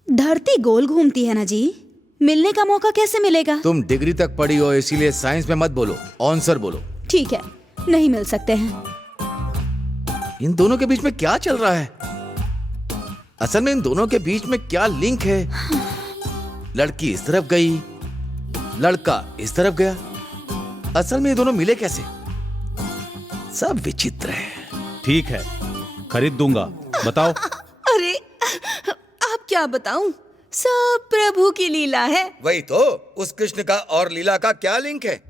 धरती गोल घूमती है ना जी, मिलने का मौका कैसे मिलेगा? तुम डिग्री तक पढ़ी हो, इसीलिए साइंस में मत बोलो, आंसर बोलो। ठीक है, नहीं मिल सकते हैं। इन दोनों के बीच में क्या चल रहा है? असल में इन दोनों के बीच में क्या लिंक है? लड़की इस तरफ गई, लड़का इस तरफ गया। असल में ये दोनों मिले कैसे? सब विचित्र है। ठीक है, खरीद दूंगा, बताओ। अरे आप क्या बताऊं, सब प्रभु की लीला है। वही तो, उस कृष्ण का और लीला का क्या लिंक है?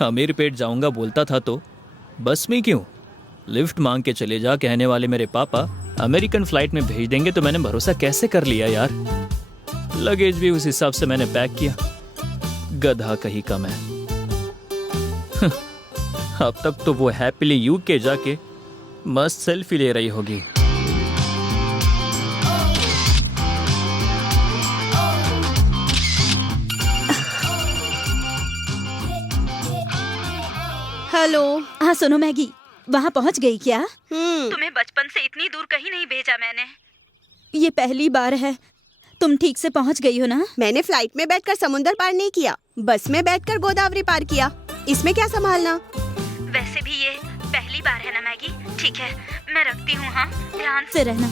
अमीर पेट जाऊंगा बोलता था तो बस में क्यों? लिफ्ट मांग के चले जा कहने वाले मेरे पापा अमेरिकन फ्लाइट में भेज देंगे तो मैंने भरोसा कैसे कर लिया यार। लगेज भी उस हिसाब से मैंने पैक किया। गधा कहीं का मैं। अब तक तो वो हैप्पीली यूके जाके मस्त सेल्फी ले रही होगी। हेलो। हाँ सुनो मैगी, वहाँ पहुँच गई क्या? तुम्हें बचपन से इतनी दूर कहीं नहीं भेजा मैंने। ये पहली बार है। तुम ठीक से पहुँच गई हो ना? मैंने फ्लाइट में बैठकर समुंदर पार नहीं किया, बस में बैठकर गोदावरी पार किया। इसमें क्या संभालना? वैसे भी ये पहली बार है ना मैगी। ठीक है, मैं रखती हूँ। हाँ, ध्यान से रहना।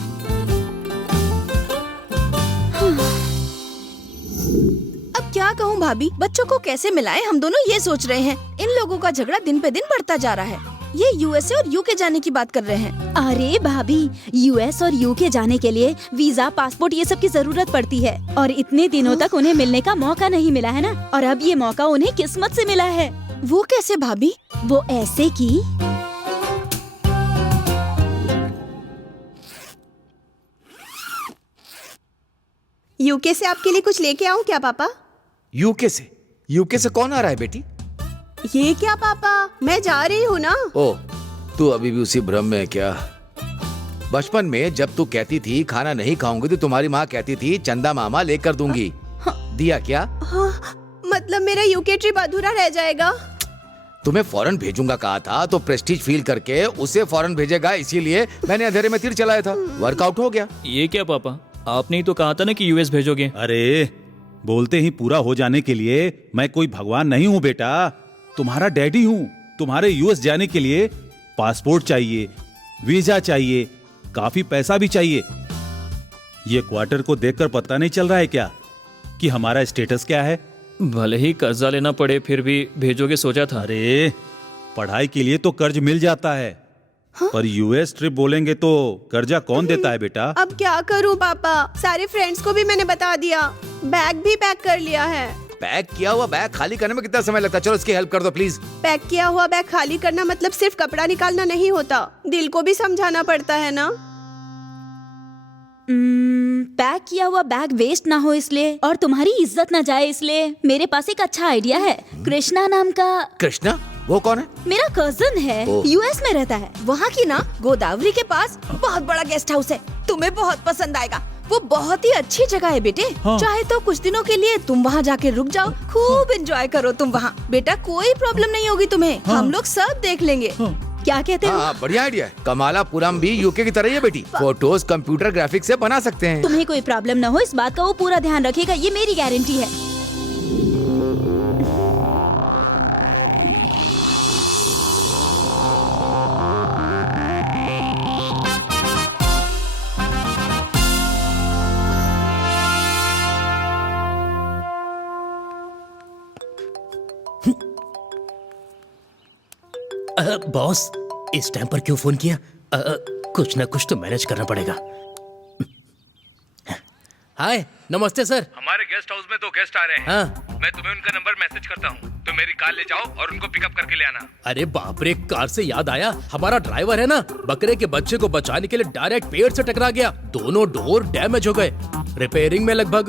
अब क्या कहूँ भाभी, बच्चों को कैसे मिलाएं, हम दोनों ये सोच रहे हैं। इन लोगों का झगड़ा दिन पे दिन बढ़ता जा रहा है। ये USA और UK जाने की बात कर रहे हैं। अरे भाभी, US और UK जाने के लिए वीजा, पासपोर्ट ये सब की जरूरत पड़ती है, और इतने दिनों तक उन्हें मिलने का मौका नहीं मिला है ना। और अब ये मौका उन्हें किस्मत से मिला है। वो कैसे भाभी? वो ऐसे कि UK से आपके लिए कुछ लेके आऊं क्या पापा? यूके से? यूके से कौन आ रहा है बेटी? ये क्या पापा, मैं जा रही हूँ ना। ओ, तू अभी भी उसी भ्रम में है क्या? बचपन में जब तू कहती थी खाना नहीं खाऊंगी तो तुम्हारी माँ कहती थी चंदा मामा लेकर दूंगी। दिया क्या? हाँ, मतलब मेरा UK ट्रिप अधूरा रह जाएगा। तुम्हें फॉरेन भेजूंगा कहा था तो प्रेस्टीज फील करके उसे फॉरेन भेजेगा, इसीलिए मैंने अंधेरे में तीर चलाया था। वर्कआउट हो गया। ये क्या पापा, आपने ही तो कहा था ना कि US भेजोगे। अरे बोलते ही पूरा हो जाने के लिए मैं कोई भगवान नहीं हूँ बेटा, तुम्हारा डैडी हूँ। तुम्हारे US जाने के लिए पासपोर्ट चाहिए, वीजा चाहिए, काफी पैसा भी चाहिए। ये क्वार्टर को देखकर पता नहीं चल रहा है क्या कि हमारा स्टेटस क्या है? भले ही कर्जा लेना पड़े फिर भी भेजोगे सोचा था। अरे पढ़ाई के लिए तो कर्ज मिल जाता है। हाँ? पर US ट्रिप बोलेंगे तो कर्जा कौन देता है बेटा? अब क्या करूं पापा, सारे फ्रेंड्स को भी मैंने बता दिया। बैग भी पैक कर लिया है। पैक किया हुआ बैग खाली करने में कितना समय लगता है? चलो इसकी हेल्प कर दो प्लीज। पैक किया हुआ बैग खाली करना मतलब सिर्फ कपड़ा निकालना नहीं होता, दिल को भी समझाना पड़ता है ना। पैक किया हुआ बैग वेस्ट ना हो इसलिए और तुम्हारी इज्जत ना जाए इसलिए मेरे पास एक अच्छा आइडिया है। कृष्णा नाम का। कृष्णा? वो कौन है? मेरा कजन है, यूएस में रहता है। वहाँ की ना गोदावरी के पास बहुत बड़ा गेस्ट हाउस है, तुम्हें बहुत पसंद आएगा। वो बहुत ही अच्छी जगह है बेटे। हाँ। चाहे तो कुछ दिनों के लिए तुम वहाँ जाके रुक जाओ, खूब एंजॉय करो तुम वहाँ। बेटा कोई प्रॉब्लम नहीं होगी तुम्हें। हाँ। हम लोग सब देख लेंगे। क्या कहते हो? बढ़िया आइडिया है। कमालापुरम भी यूके की तरह ही है बेटी। फोटोज कंप्यूटर ग्राफिक्स से बना सकते हैं। तुम्हें कोई प्रॉब्लम ना हो इस बात का वो पूरा ध्यान रखेगा, ये मेरी गारंटी है। बॉस, इस टाइम पर क्यों फोन किया? कुछ ना कुछ तो मैनेज करना पड़ेगा। हाय, नमस्ते सर। हमारे गेस्ट हाउस में 2 गेस्ट आ रहे हैं। हाँ। मैं तुम्हें उनका नंबर मैसेज करता हूँ, तो मेरी कार ले जाओ और उनको पिकअप करके ले आना। अरे बाप रे, कार से याद आया, हमारा ड्राइवर है ना, बकरे के बच्चे को बचाने के लिए डायरेक्ट पेड़ से टकरा गया। दोनों डोर डैमेज हो गए। रिपेयरिंग में लगभग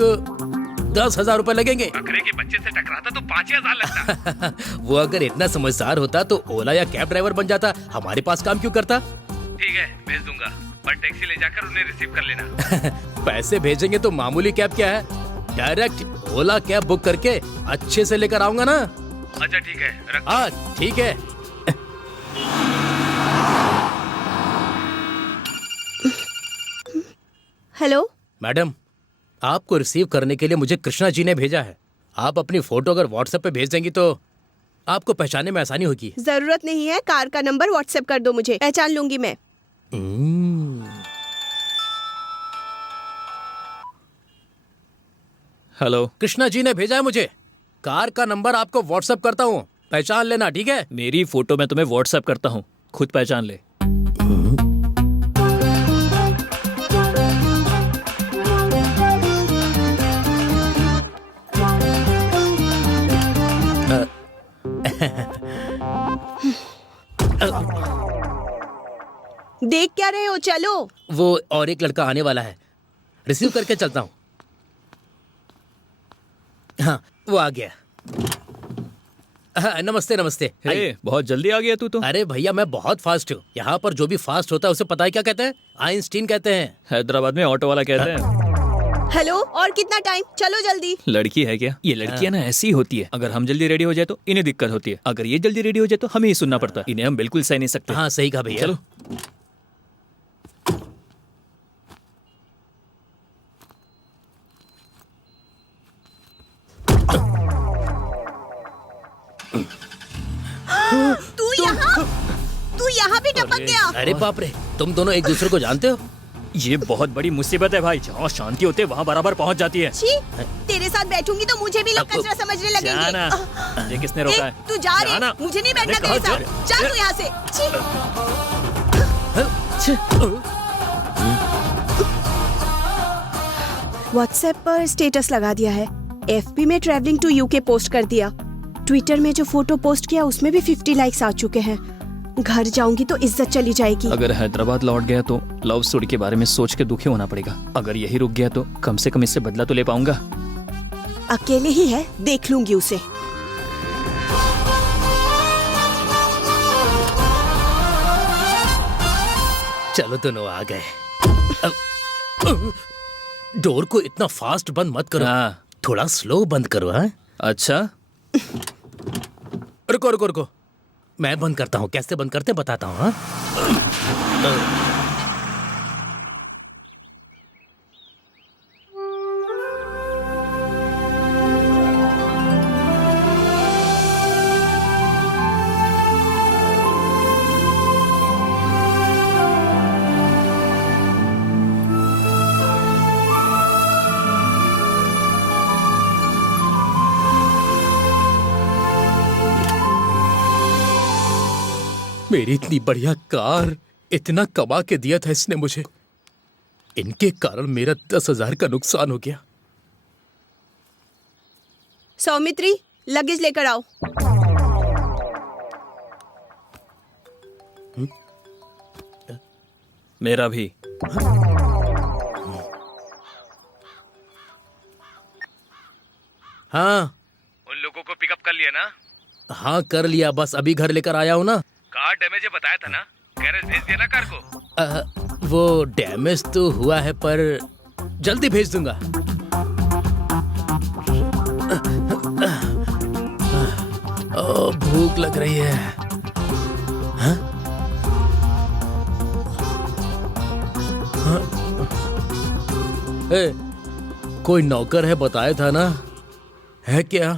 10,000 रुपए लगेंगे। बकरे के बच्चे से टकराता तो 5,000 लगता। वो अगर इतना समझदार होता तो ओला या कैब ड्राइवर बन जाता, हमारे पास काम क्यों करता? ठीक है, भेज दूंगा, पर टैक्सी ले जाकर उन्हें रिसीव कर लेना। पैसे भेजेंगे तो मामूली कैब क्या है, डायरेक्ट ओला कैब बुक करके अच्छे से लेकर आऊंगा ना। अच्छा ठीक है, रख। हाँ ठीक है। हेलो मैडम, आपको रिसीव करने के लिए मुझे कृष्णा जी ने भेजा है। आप अपनी फोटो अगर व्हाट्सएप पे भेज देंगी तो आपको पहचानने में आसानी होगी। जरूरत नहीं है, कार का नंबर व्हाट्सएप कर दो मुझे, पहचान लूंगी मैं। हेलो, कृष्णा जी ने भेजा है मुझे। कार का नंबर आपको व्हाट्सएप करता हूँ, पहचान लेना, ठीक है? मेरी फोटो मैं तुम्हें व्हाट्सएप करता हूँ, खुद पहचान ले। देख क्या रहे हो, चलो। वो और एक लड़का आने वाला है, रिसीव करके चलता हूँ। हाँ, वो आ गया। हाँ, नमस्ते नमस्ते। बहुत जल्दी आ गया तू तो। अरे भैया, मैं बहुत फास्ट हूँ। यहाँ पर जो भी फास्ट होता है उसे पता है क्या कहते हैं? आइंस्टीन कहते हैं। हैदराबाद में ऑटो वाला कहते हैं। हेलो, और कितना टाइम? चलो जल्दी। लड़की है क्या? ये लड़कियां ना ऐसी होती है, अगर हम जल्दी रेडी हो जाए तो इन्हें दिक्कत होती है, अगर ये जल्दी रेडी हो जाए तो हमें ही सुनना पड़ता है। इन्हें हम बिल्कुल सह नहीं सकते। हाँ सही कहा भैया। चलो। तू यहाँ भी टपक गया। अरे बाप रे, तुम दोनों एक दूसरे को जानते हो? ये बहुत बड़ी मुसीबत है भाई, जहाँ शांति होते वहाँ बराबर पहुँच जाती है। छी, तेरे साथ बैठूंगी तो मुझे भी लोग कचरा समझने लगेंगे। जाना। ये किसने रोका है? तू जा रे, मुझे नहीं बैठना तेरे साथ। जा तू यहाँ से। व्हाट्सएप पर स्टेटस लगा दिया है, एफबी में ट्रैवलिंग टू यूके पोस्ट कर दिया, ट्विटर में जो फोटो पोस्ट किया उसमें भी 50 लाइक्स आ चुके हैं। घर जाऊंगी तो इज्जत चली जाएगी। अगर हैदराबाद लौट गया तो लव स्टोरी के बारे में सोच के दुखी होना पड़ेगा। अगर यही रुक गया तो कम से कम इससे बदला तो ले पाऊंगा। अकेले ही है, देख लूंगी उसे। चलो दोनों आ गए। डोर को इतना फास्ट बंद मत करो। थोड़ा स्लो बंद करो। हाँ अच्छा, रुको रुको रुको, मैं बंद करता हूँ। कैसे बंद करते बताता हूँ। हाँ मेरी इतनी बढ़िया कार, इतना कमा के दिया था इसने मुझे, इनके कारण मेरा 10,000 का नुकसान हो गया। सौमित्री, लगेज लेकर आओ। मेरा भी। हाँ उन लोगों को पिकअप कर लिया ना? हाँ कर लिया, बस अभी घर लेकर आया हूँ ना। कार डैमेज है बताया था ना, गैरेज भेज दिया ना कार को? वो डैमेज तो हुआ है पर जल्दी भेज दूंगा। भूख लग रही है। हाँ? हाँ? कोई नौकर है बताया था ना, है क्या?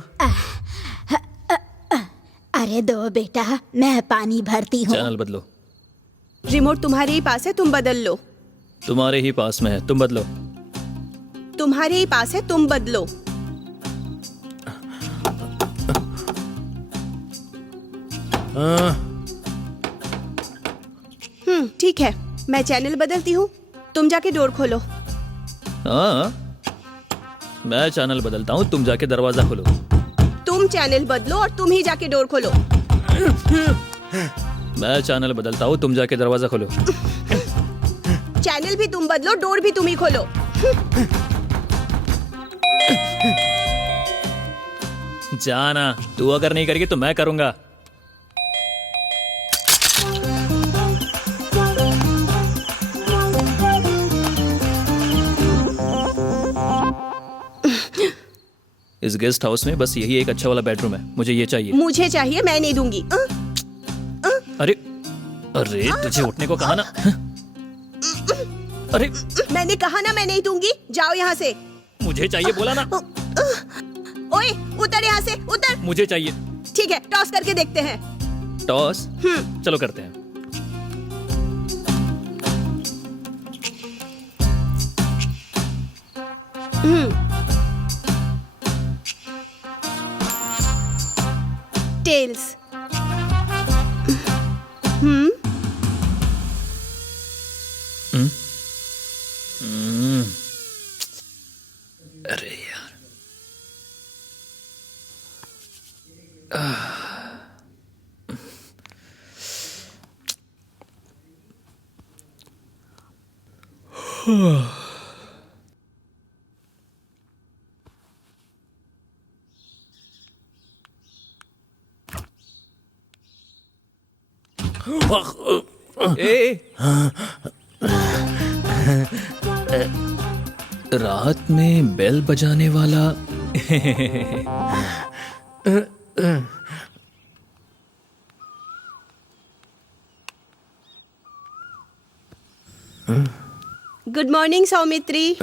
अरे दो बेटा, मैं पानी भरती हूँ। चैनल बदलो। रिमोट तुम्हारे ही पास है, तुम बदल लो। तुम्हारे ही पास में है, तुम बदलो। तुम्हारे ही पास है, तुम बदलो। ठीक है, मैं चैनल बदलती हूँ, तुम जाके डोर खोलो। हाँ, मैं चैनल बदलता हूँ, तुम जाके दरवाजा खोलो। तुम चैनल बदलो और तुम ही जाके डोर खोलो। मैं चैनल बदलता हूँ, तुम जाके दरवाजा खोलो। चैनल भी तुम बदलो, डोर भी तुम ही खोलो। जाना, तू अगर नहीं करेगी तो मैं करूंगा। इस गेस्ट हाउस में बस यही एक अच्छा वाला बेडरूम है, मुझे ये चाहिए। मुझे चाहिए, मैं नहीं दूंगी। अरे अरे तुझे उठने को कहा ना। अरे मैंने कहा ना मैं नहीं दूंगी, जाओ यहाँ से। मुझे चाहिए बोला ना। ओए उतर यहाँ से, उतर। मुझे चाहिए। ठीक है, टॉस करके देखते हैं। टॉस? चलो करते हैं। टेल्स। अरे यार। रात में बेल बजाने वाला। Good morning Saumitri.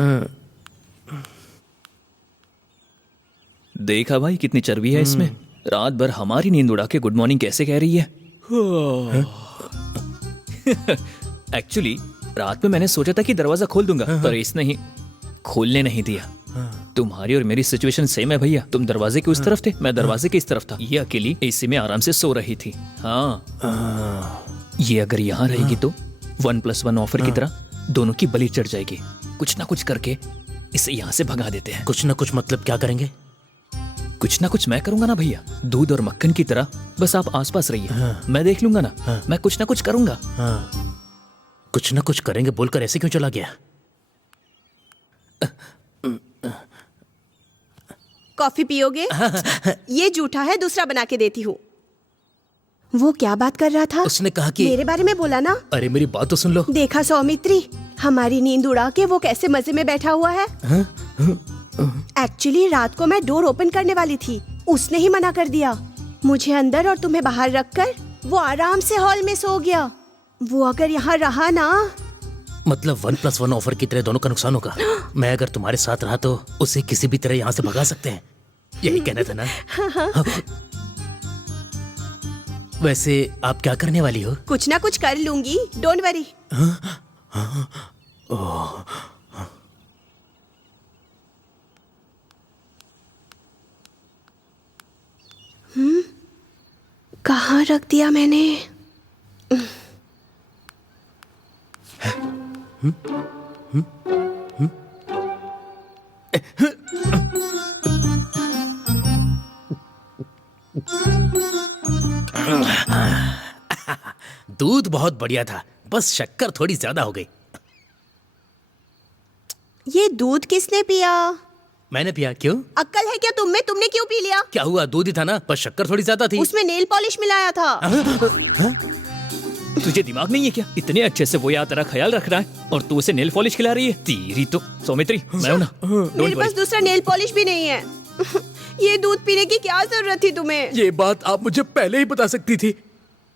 देखा भाई कितनी चर्बी है इसमें। रात भर हमारी नींद उड़ा के गुड मॉर्निंग कैसे कह रही है। एक्चुअली रात में मैंने सोचा था कि दरवाजा खोल दूंगा, पर इसने ही खोलने नहीं दिया। तुम्हारी और मेरी सिचुएशन सेम है भैया। तुम दरवाजे के उस तरफ थे, मैं दरवाजे के इस तरफ था। ये अकेली एसी में आराम से सो रही थी। हाँ, ये अगर यहाँ रहेगी तो 1+1 ऑफर की तरह दोनों की बलि चढ़ जाएगी। कुछ ना कुछ करके इसे यहाँ से भगा देते हैं। कुछ ना कुछ मतलब क्या करेंगे? कुछ ना कुछ मैं करूंगा ना भैया, दूध और मक्खन की तरह। बस आप आसपास रहिए, मैं देख लूंगा ना। मैं कुछ ना कुछ करूंगा। कुछ ना कुछ करेंगे बोलकर ऐसे क्यों चला गया? कॉफी पियोगे? ये जूठा है, दूसरा बना के देती हूँ। वो क्या बात कर रहा था? उसने कहा कि मेरे बारे में बोला ना। अरे मेरी बात तो सुन लो। देखा सौमित्री, हमारी नींद उड़ा के वो कैसे मजे में बैठा हुआ है। एक्चुअली रात को मैं डोर ओपन करने वाली थी, उसने ही मना कर दिया। मुझे अंदर और तुम्हें बाहर रखकर वो आराम से हॉल में सो गया। वो अगर यहाँ रहा ना, मतलब 1+1 ऑफर की तरह दोनों का नुकसान होगा। मैं अगर तुम्हारे साथ रहा तो उसे किसी भी तरह यहाँ से भगा सकते हैं, यही कहना था ना? वैसे आप क्या करने वाली हो? कुछ ना कुछ कर लूंगी, डोंट वरी। कहाँ रख दिया मैंने? दूध बहुत बढ़िया था, बस शक्कर थोड़ी ज्यादा हो गई। ये दूध किसने पिया? मैंने पिया। क्यों? अक्ल है क्या तुम में? तुमने क्यों पी लिया? क्या हुआ, दूध ही था ना, बस शक्कर थोड़ी ज्यादा थी। उसमें नेल पॉलिश मिलाया था। तुझे दिमाग नहीं है क्या? इतने अच्छे से वो यहाँ तेरा ख्याल रख रहा है और तू उसे नेल पॉलिश खिला रही है। तेरी तो सौमित्री, मैं हूं ना। मेरे पास दूसरा नेल पॉलिश भी नहीं है। ये दूध पीने की क्या जरूरत थी तुम्हें? ये बात आप मुझे पहले ही बता सकती थी।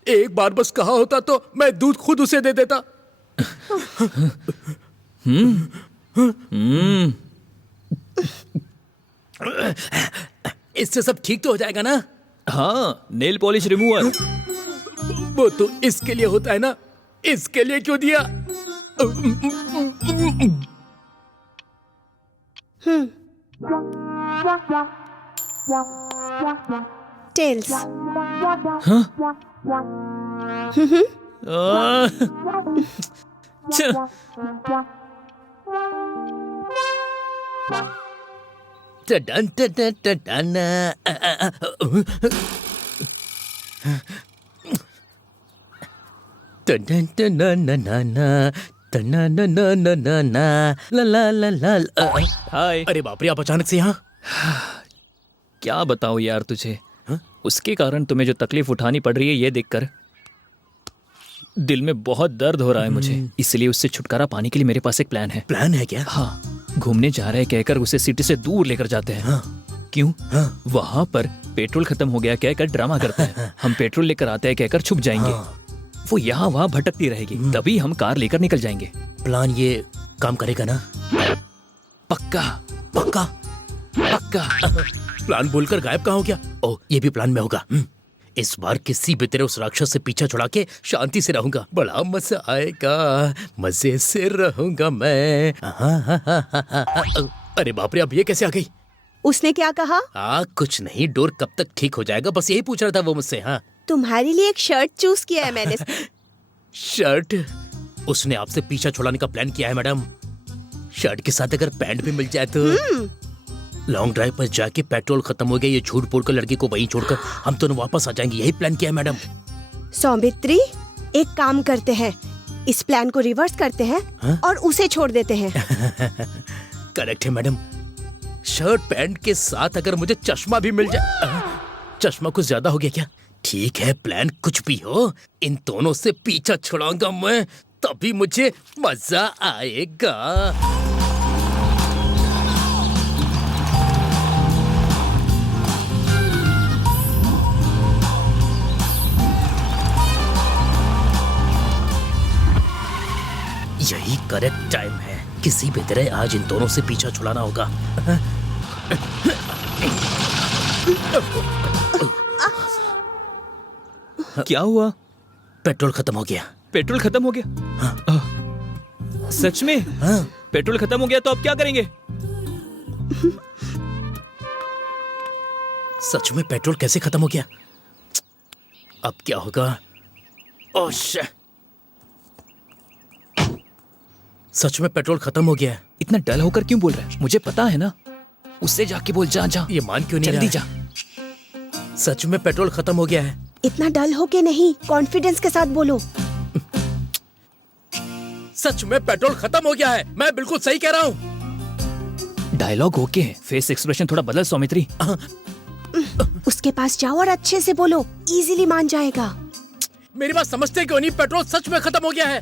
एक बार बस कहा होता तो मैं दूध खुद उसे दे देता। इससे सब ठीक तो हो जाएगा ना? हाँ, नेल पॉलिश रिमूवर। वो तो इसके लिए होता है ना, इसके लिए क्यों दिया? टेल्स। हाँ? टडन टडन टडन। टडन टडन टडन टडन ला ला ला ला। हाय। अरे बाप रे, आप अचानक से यहाँ? क्या बताऊं यार तुझे, उसके कारण तुम्हें जो तकलीफ उठानी पड़ रही है ये देखकर दिल में बहुत दर्द हो रहा है मुझे। इसलिए उससे छुटकारा पाने के लिए मेरे पास एक प्लान है। प्लान है क्या? हाँ, घूमने जा रहे हैं कहकर उसे सिटी से दूर लेकर जाते हैं। हाँ। क्यों? हाँ। वहाँ पर पेट्रोल खत्म हो गया कहकर ड्रामा करता है। हम पेट्रोल लेकर आते हैं कहकर छुप जाएंगे। हाँ। वो यहाँ वहाँ भटकती रहेगी, तभी हम कार लेकर निकल जाएंगे। प्लान ये काम करेगा ना? पक्का पक्का पक्का। प्लान बोलकर गायब कहाँ हो गया? ओह, ये भी प्लान में होगा। इस बार किसी भी तरह उस राक्षस से पीछा छुड़ा के शांति से रहूंगा। बड़ा मजा आएगा, मजे से रहूंगा मैं। अरे बाप रे, अब ये कैसे आ गई? उसने क्या कहा? कुछ नहीं, डोर कब तक ठीक हो जाएगा, बस यही पूछ रहा था वो मुझसे। हाँ, तुम्हारे लिए एक शर्ट चूज किया है मैंने। शर्ट? उसने आपसे पीछा छुड़ाने का प्लान किया है मैडम। शर्ट के साथ अगर पैंट भी मिल जाए तो। लॉन्ग ड्राइव पर जाके पेट्रोल खत्म हो गया, ये झूठ बोलकर लड़की को वहीं छोड़कर हम दोनों वापस आ जाएंगे, यही प्लान किया है मैडम। सौमित्री, एक काम करते हैं, इस प्लान को रिवर्स करते हैं। हाँ? और उसे छोड़ देते हैं। करेक्ट है मैडम। शर्ट पैंट के साथ अगर मुझे चश्मा भी मिल जाए। चश्मा कुछ ज्यादा हो गया क्या? ठीक है, प्लान कुछ भी हो, इन दोनों से पीछा छुड़ाऊंगा मैं, तभी मुझे मजा आएगा। यही करेक्ट टाइम है, किसी भी तरह आज इन दोनों से पीछा छुड़ाना होगा। क्या हुआ? पेट्रोल खत्म हो गया। पेट्रोल खत्म हो गया? हाँ। सच में? हाँ। पेट्रोल खत्म हो गया तो अब क्या करेंगे? सच में पेट्रोल कैसे खत्म हो गया? अब क्या होगा? ओह शिट, सच में पेट्रोल खत्म हो गया है। इतना डल होकर क्यों बोल रहा है? मुझे पता है ना। उससे जाके बोल, जा जा। ये मान क्यों नहीं जल्दी रहा जा। है? सच में पेट्रोल खत्म हो गया है। इतना डल हो के नहीं, कॉन्फिडेंस के साथ बोलो। सच में पेट्रोल खत्म हो गया है, मैं बिल्कुल सही कह रहा हूँ। डायलॉग ओके, फेस एक्सप्रेशन थोड़ा बदल सौमित्री। उसके पास जाओ और अच्छे से बोलो, इजीली मान जाएगा। मेरी बात समझते क्यों नहीं? पेट्रोल सच में खत्म हो गया है।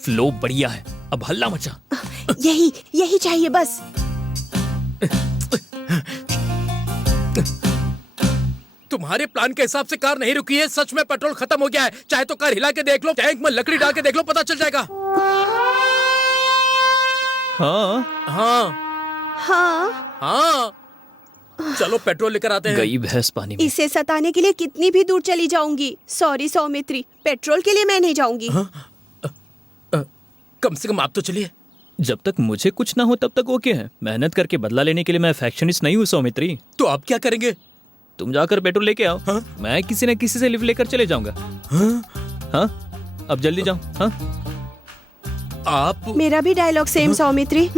फ्लो बढ़िया है, अब हल्ला मचा। यही चाहिए बस। तुम्हारे प्लान के हिसाब से कार नहीं रुकी है, सच में पेट्रोल खत्म हो गया है। चाहे तो कार हिला के देख लो, टैंक में लकड़ी डाल के देख लो, पता चल जाएगा। हाँ हाँ हाँ हाँ, चलो पेट्रोल लेकर आते हैं। गई भैंस पानी में। इसे सताने के लिए कितनी भी दूर चली जाऊंगी। सॉरी सौमित्री, पेट्रोल के लिए मैं नहीं जाऊंगी। कम से कम आप तो चलिए। जब तक मुझे कुछ ना हो तब तक ओके है। मेहनत करके बदला लेने के लिए मैं फैक्शनिस्ट नहीं हूँ सौमित्री। तो आप क्या करेंगे? तुम जाकर पेट्रोल लेके आओ। हाँ? मैं किसी न किसी से लिफ्ट लेकर चले जाऊंगा। हाँ? अब जल्दी जाओ। हाँ? आप? मेरा भी dialogue same Saumitri.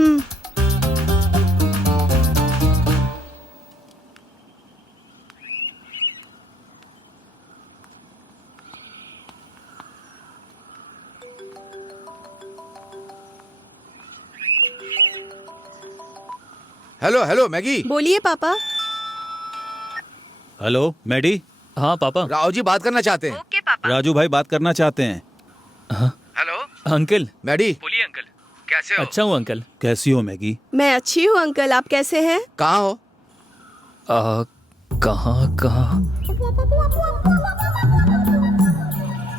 Hello hello Maggie. बोलिए पापा। Hello Maddy. हाँ पापा। राव जी बात करना चाहते हैं। ओके पापा। राजू भाई बात करना चाहते हैं। Hello uncle. मैडी। बोलिए अंकल। कैसे हो? अच्छा हूँ अंकल। कैसी हो मैगी? मैं अच्छी हूँ अंकल, आप कैसे हैं? कहाँ हो? कहाँ?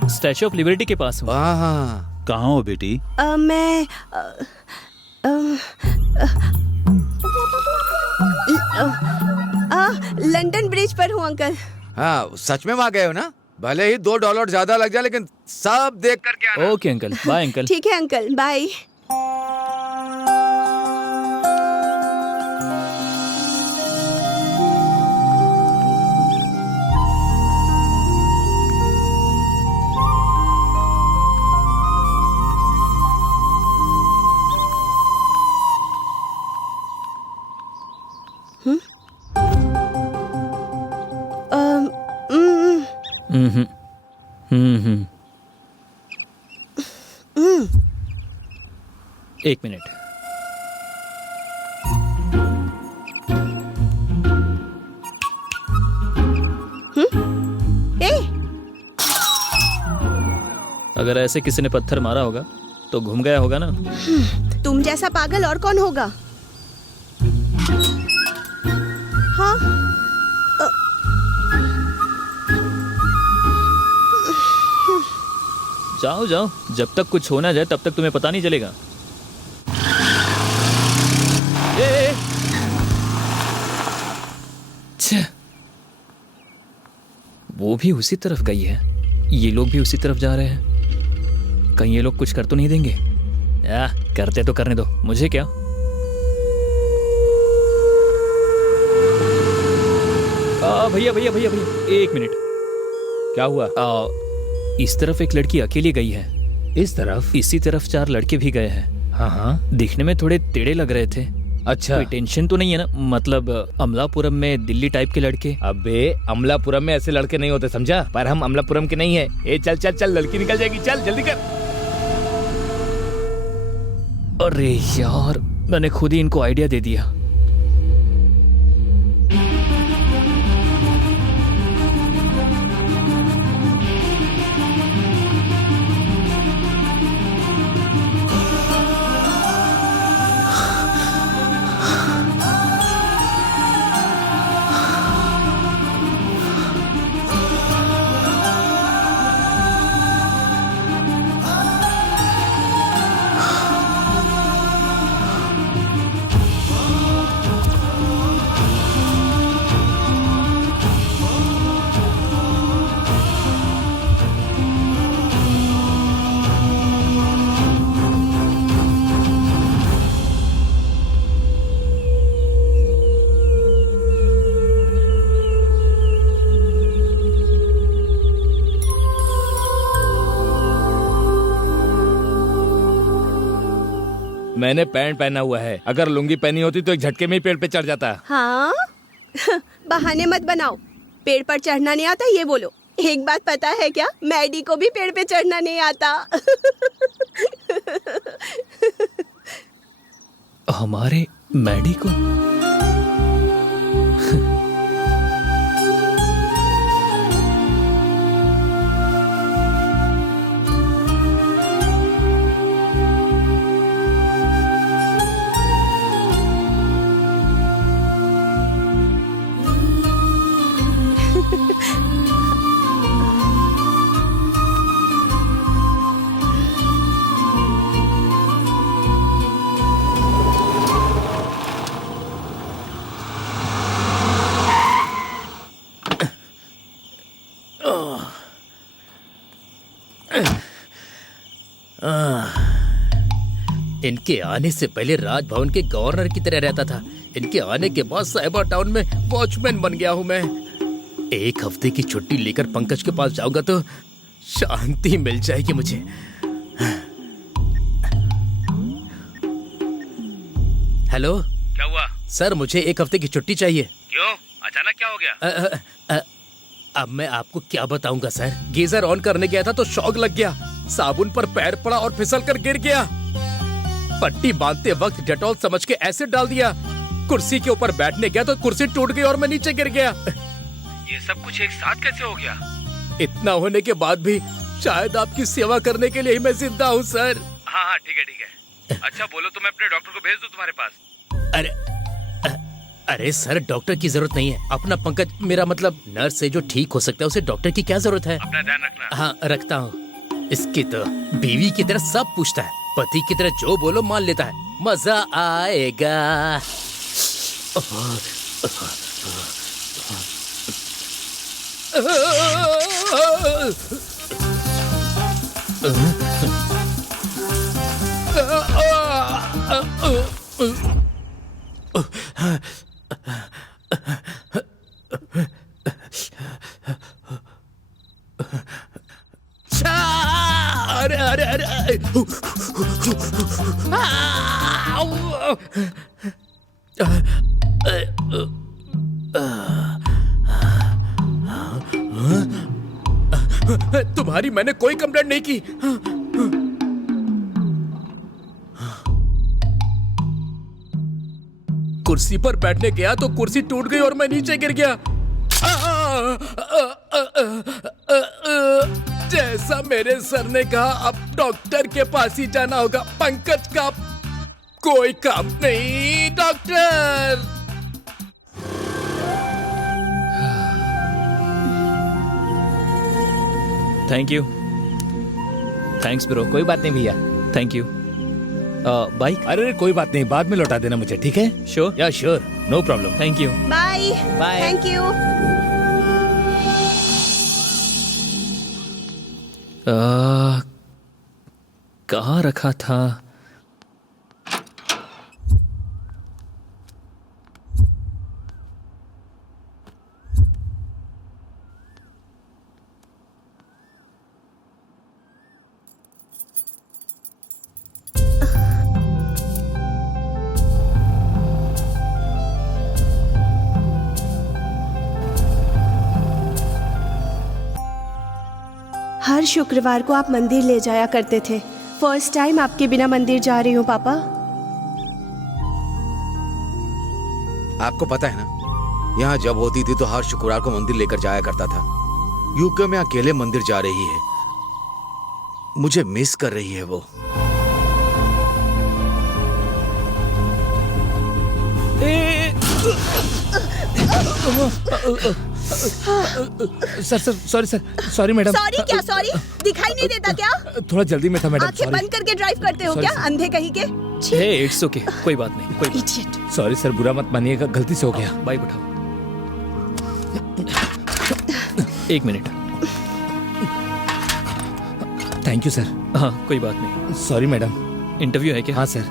स्टैच्यू ऑफ लिबर्टी के पास हूँ। कहाँ हो बेटी? मैं लंदन ब्रिज पर हूँ अंकल। हाँ सच में वहाँ गए हो ना? भले ही $2 ज्यादा लग जाए लेकिन सब देख करके आना। Okay uncle, bye uncle. ठीक है अंकल, बाय। एक मिनट। अगर ऐसे किसी ने पत्थर मारा होगा तो घूम गया होगा ना। तुम जैसा पागल और कौन होगा? हाँ जाओ जाओ, जब तक कुछ हो ना जाए तब तक तुम्हें पता नहीं चलेगा। वो भी उसी तरफ गई है, ये लोग भी उसी तरफ जा रहे हैं। कहीं ये लोग कुछ कर तो नहीं देंगे? करते तो करने दो, मुझे क्या। भैया भैया भैया भैया एक मिनट। क्या हुआ? इस तरफ एक लड़की अकेली गई है। इस तरफ? इसी तरफ 4 लड़के भी गए हैं। हाँ। दिखने में थोड़े टेढ़े लग रहे थे। अच्छा, कोई टेंशन तो नहीं है ना? मतलब अमलापुरम में दिल्ली टाइप के लड़के। अबे अमलापुरम में ऐसे लड़के नहीं होते, समझा? पर हम अमलापुरम के नहीं है। ए चल चल चल, लड़की निकल जाएगी, चल जल्दी कर। अरे यार, मैंने खुद ही इनको आइडिया दे दिया। मैंने पैंट पहना हुआ है, अगर लुंगी पहनी होती तो एक झटके में ही पेड़ पे चढ़ जाता। हाँ बहाने मत बनाओ। पेड़ पर चढ़ना नहीं आता ये बोलो। एक बात पता है क्या, मैडी को भी पेड़ पे चढ़ना नहीं आता। हमारे मैडी को? इनके आने से पहले राजभवन के गवर्नर की तरह रहता था। इनके आने के बाद साइबर टाउन में वॉचमैन बन गया हूँ मैं। एक हफ्ते की छुट्टी लेकर पंकज के पास जाऊंगा तो शांति मिल जाएगी मुझे। हेलो, क्या हुआ? सर मुझे एक हफ्ते की छुट्टी चाहिए। क्यों? अचानक क्या हो गया? अब मैं आपको क्या बताऊंगा सर। गीजर ऑन करने गया था तो शॉक लग गया, साबुन पर पैर पड़ा और फिसल कर गिर गया। पट्टी बांधते वक्त डेटॉल समझ के एसिड डाल दिया, कुर्सी के ऊपर बैठने गया तो कुर्सी टूट गई और मैं नीचे गिर गया। ये सब कुछ एक साथ कैसे हो गया? इतना होने के बाद भी शायद आपकी सेवा करने के लिए ही मैं जिंदा हूँ सर। हाँ ठीक है। अच्छा बोलो तो मैं अपने डॉक्टर को भेज दूं तुम्हारे पास। अरे सर, डॉक्टर की जरूरत नहीं है। अपना पंकज, मेरा मतलब नर्स से जो ठीक हो सकता है उसे डॉक्टर की क्या जरूरत है? अपना ध्यान रखना। हाँ रखता हूँ। इसकी तो बीवी की तरह सब पूछता है, पति की तरह जो बोलो मान लेता है। मजा आएगा। अरे अरे अरे तुम्हारी मैंने कोई कंप्लेंट नहीं की। कुर्सी पर बैठने गया तो कुर्सी टूट गई और मैं नीचे गिर गया। जैसा मेरे सर ने कहा, अब डॉक्टर के पास ही जाना होगा। पंकज का कोई काम नहीं doctor. Thank you. Thanks bro. कोई बात नहीं भैया। Thank you. बाइक? अरे कोई बात नहीं, बाद में लौटा देना मुझे, ठीक है? श्योर? या sure, no problem. Thank you. Bye bye. Thank you. कहाँ रखा था? हर शुक्रवार को आप मंदिर ले जाया करते थे। फर्स्ट टाइम आपके बिना मंदिर जा रही हूँ पापा। आपको पता है ना, यहाँ जब होती थी तो हर शुक्रवार को मंदिर लेकर जाया करता था। यूके में अकेले मंदिर जा रही है, मुझे मिस कर रही है वो। Sir sorry sir, sorry madam. Sorry क्या सॉरी? दिखाई नहीं देता क्या? थोड़ा जल्दी में था मैडम। आंखें बंद करके ड्राइव करते हो क्या, अंधे कहीं के? हे इट्स ओके, कोई बात नहीं, कोई इडियट। सॉरी सर, बुरा मत मानिएगा, गलती से हो गया। बाइक उठाओ। एक मिनट। Thank you sir. हाँ कोई बात नहीं। Sorry madam. इंटरव्यू है क्या? हाँ sir.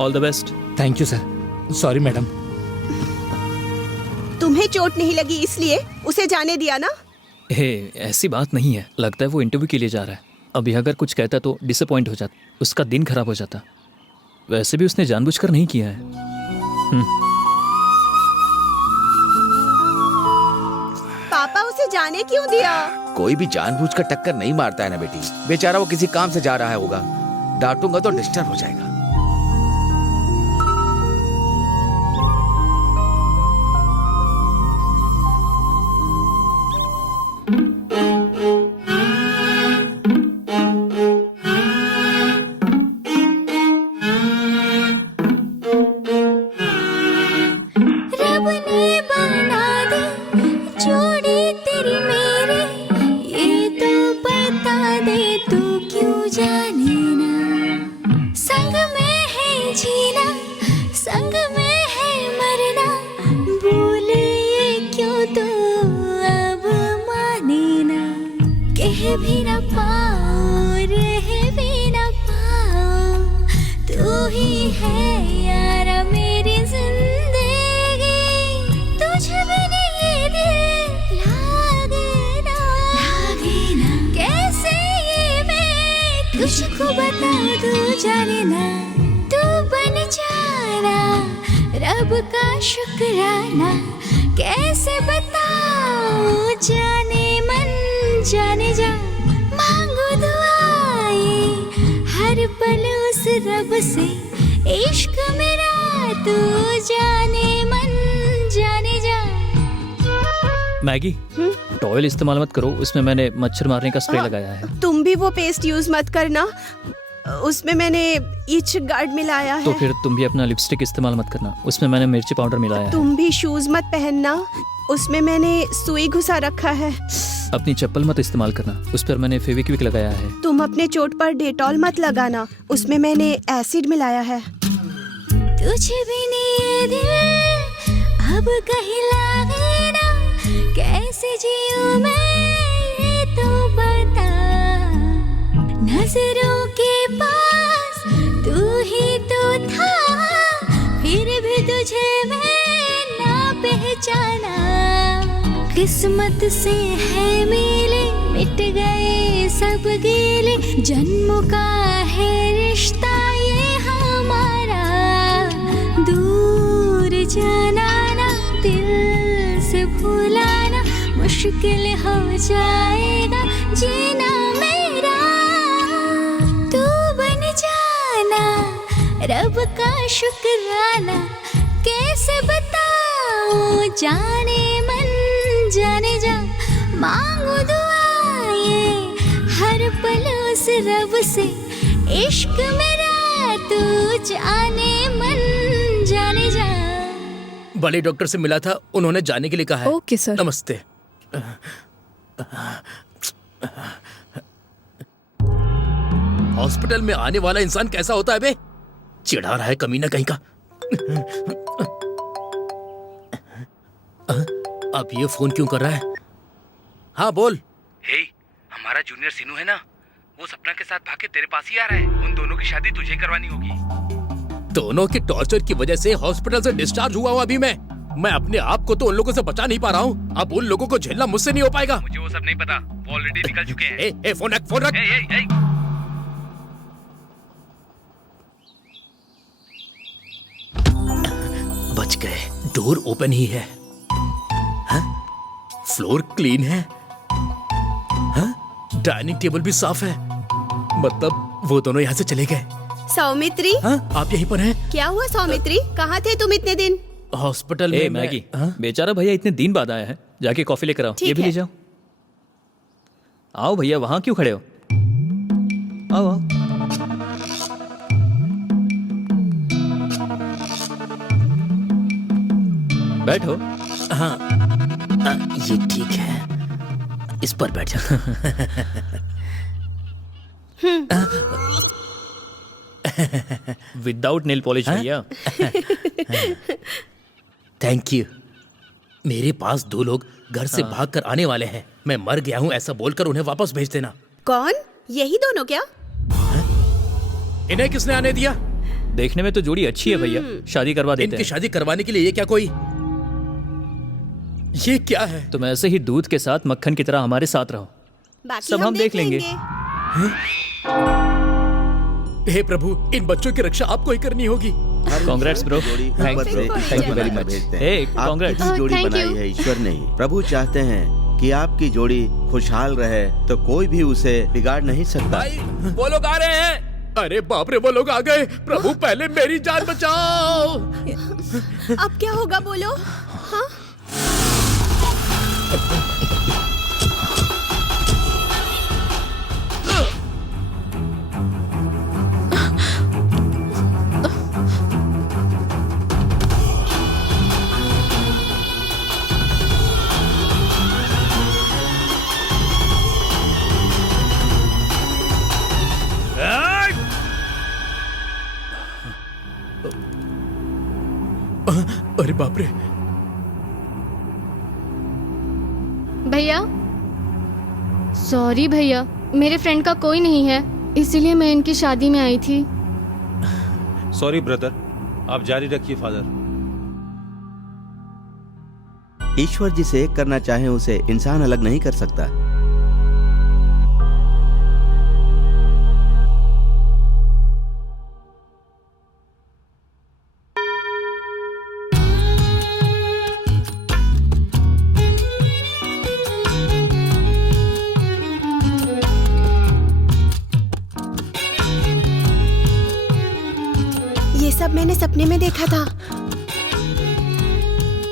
All the best. Thank you sir. Sorry madam. तुम्हें चोट नहीं लगी इसलिए उसे जाने दिया ना? हे ऐसी बात नहीं है, लगता है वो इंटरव्यू के लिए जा रहा है। अभी अगर कुछ कहता तो डिसअपॉइंट हो जाता, उसका दिन खराब हो जाता। वैसे भी उसने जानबूझकर नहीं किया है। पापा उसे जाने क्यों दिया? कोई भी जानबूझकर टक्कर नहीं मारता है ना बेटी। बेचारा वो किसी काम से जा रहा है होगा, डांटूंगा तो डिस्टर्ब हो जाएगा। शुक्राना कैसे बताऊं, जाने मन जाने जा मांगो दुआएं हर पल उस रब से इश्क मेरा तू जाने मन जाने जा। मैगी, टॉयल इस्तेमाल मत करो, उसमें मैंने मच्छर मारने का स्प्रे लगाया है। तुम भी वो पेस्ट यूज मत करना, उसमें मैंने इच गार्ड मिलाया है। तो फिर तुम भी अपना लिपस्टिक इस्तेमाल मत करना, उसमें मैंने मिर्ची पाउडर मिलाया है। तुम भी शूज मत पहनना, उसमें मैंने सुई घुसा रखा है। अपनी चप्पल मत इस्तेमाल करना, उस पर मैंने फेविक्विक लगाया है। तुम अपने चोट पर डेटॉल मत लगाना, उसमें मैंने एसिड मिलाया है। तुझे भी नहीं दिल अब कहीं लागे ना, कैसे जीऊं मैं ये तो बता। नजरों के पास तू ही तो था, फिर भी तुझे मैं ना पहचाना। किस्मत से है मिले, मिट गए सब गिले, जन्मों का है रिश्ता ये हमारा। दूर जाना ना, दिल से भुलाना, मुश्किल हो जाएगा जीना मेरा। तू बन जाना रब का शुक्राना, कैसे बताऊं जाने मन जाने जा। मांगू दुआएं हर पल उस रब से, इश्क मेरा तू जाने मन जाने जा। बड़े डॉक्टर से मिला था, उन्होंने जाने के लिए कहा है। Okay sir. नमस्ते। हॉस्पिटल में आने वाला इंसान कैसा होता है बे? चिढ़ा रहा है कमीना कहीं का। अब ये फोन क्यों कर रहा है? हाँ बोल। हे, हमारा जूनियर सीनू है ना, वो सपना के साथ भाग के तेरे पास ही आ रहा है। उन दोनों की शादी तुझे करवानी होगी। दोनों के टॉर्चर की वजह से हॉस्पिटल से डिस्चार्ज हुआ हूँ अभी मैं अपने आप को तो उन लोगों से बचा नहीं पा रहा हूँ। अब उन लोगों को झेलना मुझसे नहीं हो पाएगा। मुझे वो सब नहीं पता, वो ऑलरेडी निकल चुके हैं। फोन रख, फोन रख। बच गए, डोर ओपन ही है। हाँ? फ्लोर क्लीन है। हाँ? डाइनिंग टेबल भी साफ है, मतलब वो दोनों यहाँ से चले गए। सौमित्री, आप यहीं पर हैं? क्या हुआ सौमित्री, कहाँ थे तुम इतने दिन? हॉस्पिटल में। मैगी, बेचारा भैया इतने दिन बाद आया है, जाके कॉफी लेकर आओ। ये भी ले जाओ। आओ भैया, वहां क्यों खड़े हो? आओ आओ। बैठो। हाँ, ये ठीक है, इस पर बैठ जा। विदाउट नेल पॉलिश भैया। Thank you. मेरे पास 2 लोग घर से भागकर आने वाले हैं। मैं मर गया हूँ ऐसा बोलकर उन्हें वापस भेज देना। कौन? यही दोनों क्या? इन्हें किसने आने दिया? देखने में तो जोड़ी अच्छी है भैया, शादी करवा देते हैं। इनकी शादी करवाने के लिए ये क्या कोई, ये क्या है? तुम ऐसे ही दूध के साथ मक्खन की तरह हमारे साथ रहो, सब हम देख लेंगे। हे प्रभु, इन बच्चों की रक्षा आपको ही करनी होगी। Congrats bro. Thank you very much. Congrats. आपकी जोड़ी बनाई है ईश्वर ने ही। प्रभु चाहते हैं कि आपकी जोड़ी खुशहाल रहे, तो कोई भी उसे बिगाड़ नहीं सकता। भाई, वो लोग आ रहे हैं। अरे बाप रे, वो लोग आ गए। प्रभु पहले मेरी जान बचाओ। अब क्या होगा बोलो? हाँ? अरे बाप रे। भैया सॉरी भैया, मेरे फ्रेंड का कोई नहीं है, इसीलिए मैं इनकी शादी में आई थी। सॉरी ब्रदर, आप जारी रखिए फादर। ईश्वर जिसे एक करना चाहे उसे इंसान अलग नहीं कर सकता। कब मैंने सपने में देखा था।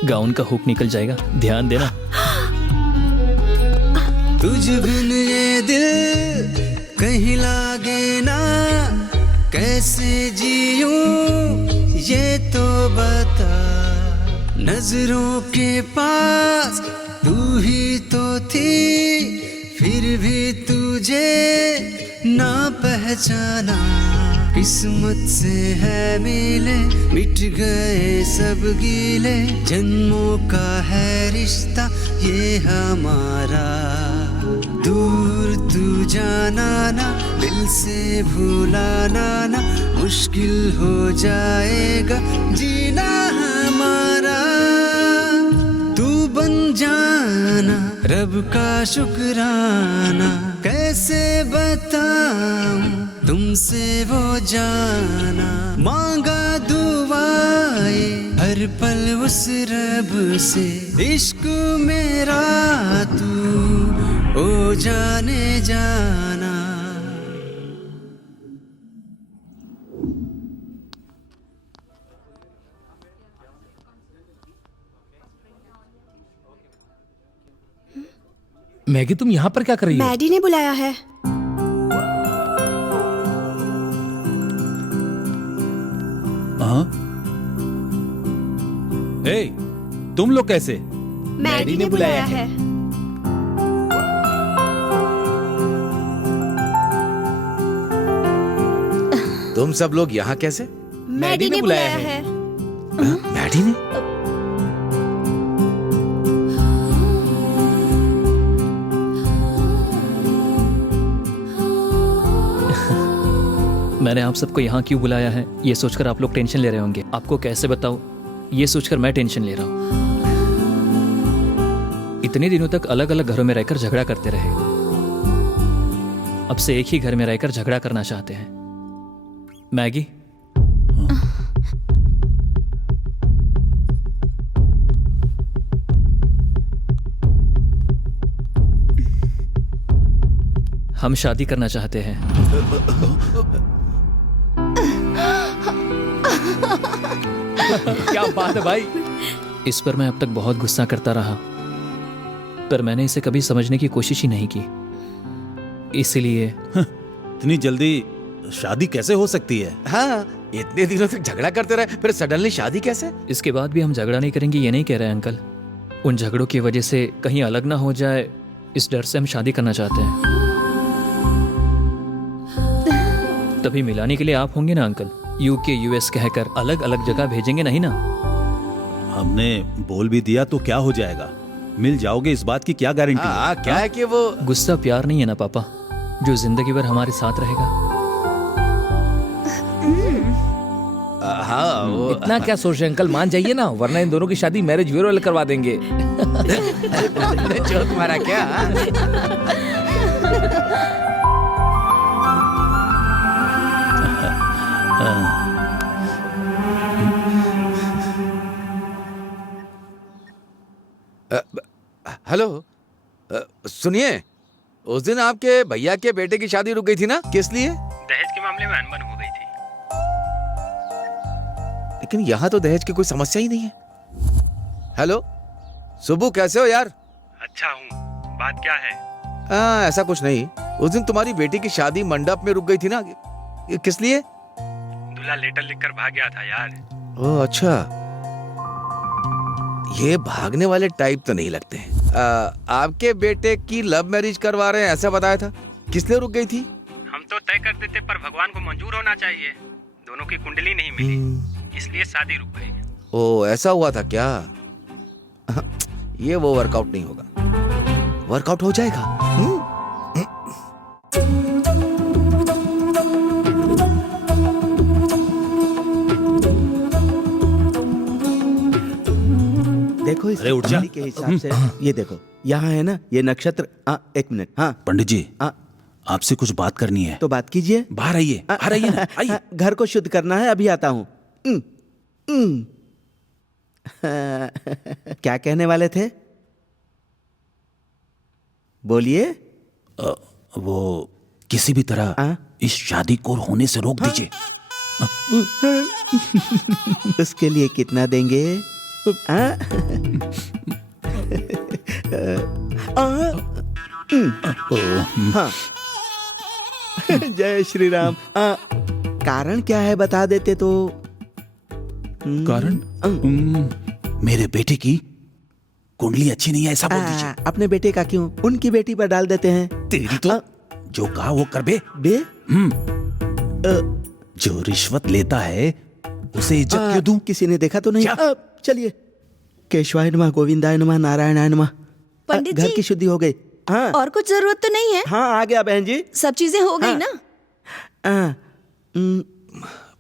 गाउन का हुक निकल जाएगा, ध्यान देना। तुझ बिन ये दिल कहीं लागे ना, कैसे जीऊं ये तो बता। नजरों के पास तू ही तो थी, फिर भी तुझे ना पहचाना। किस्मत से है मिले, मिट गए सब गीले, जन्मों का है रिश्ता ये हमारा। दूर तू जाना ना, दिल से भूलाना ना, मुश्किल हो जाएगा जीना हमारा। तू बन जाना रब का शुक्राना, कैसे बताऊं तुमसे वो जाना। मांगा दुआएं हर पल उस रब से, इश्क मेरा तू ओ जाने जाना। मैगी तुम यहाँ पर क्या कर रही हो? मैडी ने बुलाया है। हाँ? हे, तुम लोग कैसे? मैडी ने बुलाया है। तुम सब लोग यहाँ कैसे? मैडी ने बुलाया है। मैडी ने? मैंने आप सबको यहाँ क्यों बुलाया है ये सोचकर आप लोग टेंशन ले रहे होंगे। आपको कैसे बताऊं ये सोचकर मैं टेंशन ले रहा हूँ। इतने दिनों तक अलग अलग घरों में रहकर झगड़ा करते रहे, अब से एक ही घर में रहकर झगड़ा करना चाहते हैं। मैगी, हम शादी करना चाहते हैं। क्या बात है भाई। इस पर मैं अब तक बहुत गुस्सा करता रहा, पर मैंने इसे कभी समझने की कोशिश ही नहीं की। इसलिए इतनी जल्दी शादी कैसे हो सकती है? हाँ, इतने दिनों तक झगड़ा करते रहे, फिर सडनली शादी कैसे? इसके बाद भी हम झगड़ा नहीं करेंगे ये नहीं कह रहे हैं अंकल। उन झगड़ों की वजह से कहीं अलग ना हो जाए, इस डर से हम शादी करना चाहते हैं। तभी मिलाने के लिए आप होंगे ना अंकल। यूके यूएस कहकर अलग अलग जगह भेजेंगे नहीं ना। हमने बोल भी दिया तो क्या हो जाएगा? मिल जाओगे इस बात की क्या गारंटी है? क्या है कि वो गुस्सा प्यार नहीं है ना पापा, जो जिंदगी भर हमारे साथ रहेगा। हाँ, वो इतना क्या सोच रहे हैं अंकल, मान जाइए ना, वरना इन दोनों की शादी मैरिज ब्यूरो वाले करवा देंगे। जो तुम्हारा क्या? हेलो, सुनिए, उस दिन आपके भैया के बेटे की शादी रुक गई थी ना, किस लिए? दहेज के मामले में अनबन हो गई थी। लेकिन यहाँ तो दहेज की कोई समस्या ही नहीं है। हेलो सुबू, कैसे हो यार? अच्छा हूँ, बात क्या है? ऐसा कुछ नहीं, उस दिन तुम्हारी बेटी की शादी मंडप में रुक गई थी ना, किस लिए? दूल्हा लेटर लिखकर भाग गया था यार। ओह अच्छा, ये भागने वाले टाइप तो नहीं लगते हैं। आपके बेटे की लव मैरिज करवा रहे हैं ऐसा बताया था, किस लिए रुक गई थी? हम तो तय कर देते पर भगवान को मंजूर होना चाहिए। दोनों की कुंडली नहीं मिली, इसलिए शादी रुक गई। ओह ऐसा हुआ था क्या? ये वो वर्कआउट नहीं होगा, वर्कआउट हो जाएगा। देखो इस कुंडली के हिसाब से, ये देखो यहाँ है ना ये नक्षत्र। एक मिनट। हाँ पंडित जी, आपसे कुछ बात करनी है। तो बात कीजिए। बाहर आइए, बाहर आइए ना, आइए। घर को शुद्ध करना है, अभी आता हूँ। क्या कहने वाले थे, बोलिए। वो किसी भी तरह इस शादी को होने से रोक दीजिए। उसके लिए कितना देंगे? हाँ? हाँ। जय श्री राम। कारण क्या है बता देते तो। कारण मेरे बेटे की कुंडली अच्छी नहीं है ऐसा बोल दीजिए। अपने बेटे का क्यों, उनकी बेटी पर डाल देते हैं। तेरी तो जो कहा वो कर बे। जो रिश्वत लेता है उसे इज्जत क्यों दूं? किसी ने देखा तो नहीं? चलिए। केशवाय नमः, गोविंदाय नमः, नारायणाय नमः। पंडित घर जी, की शुद्धि हो गई। हाँ, और कुछ जरूरत तो नहीं है? हाँ आ गया बहन जी, सब चीजें हो गई ना?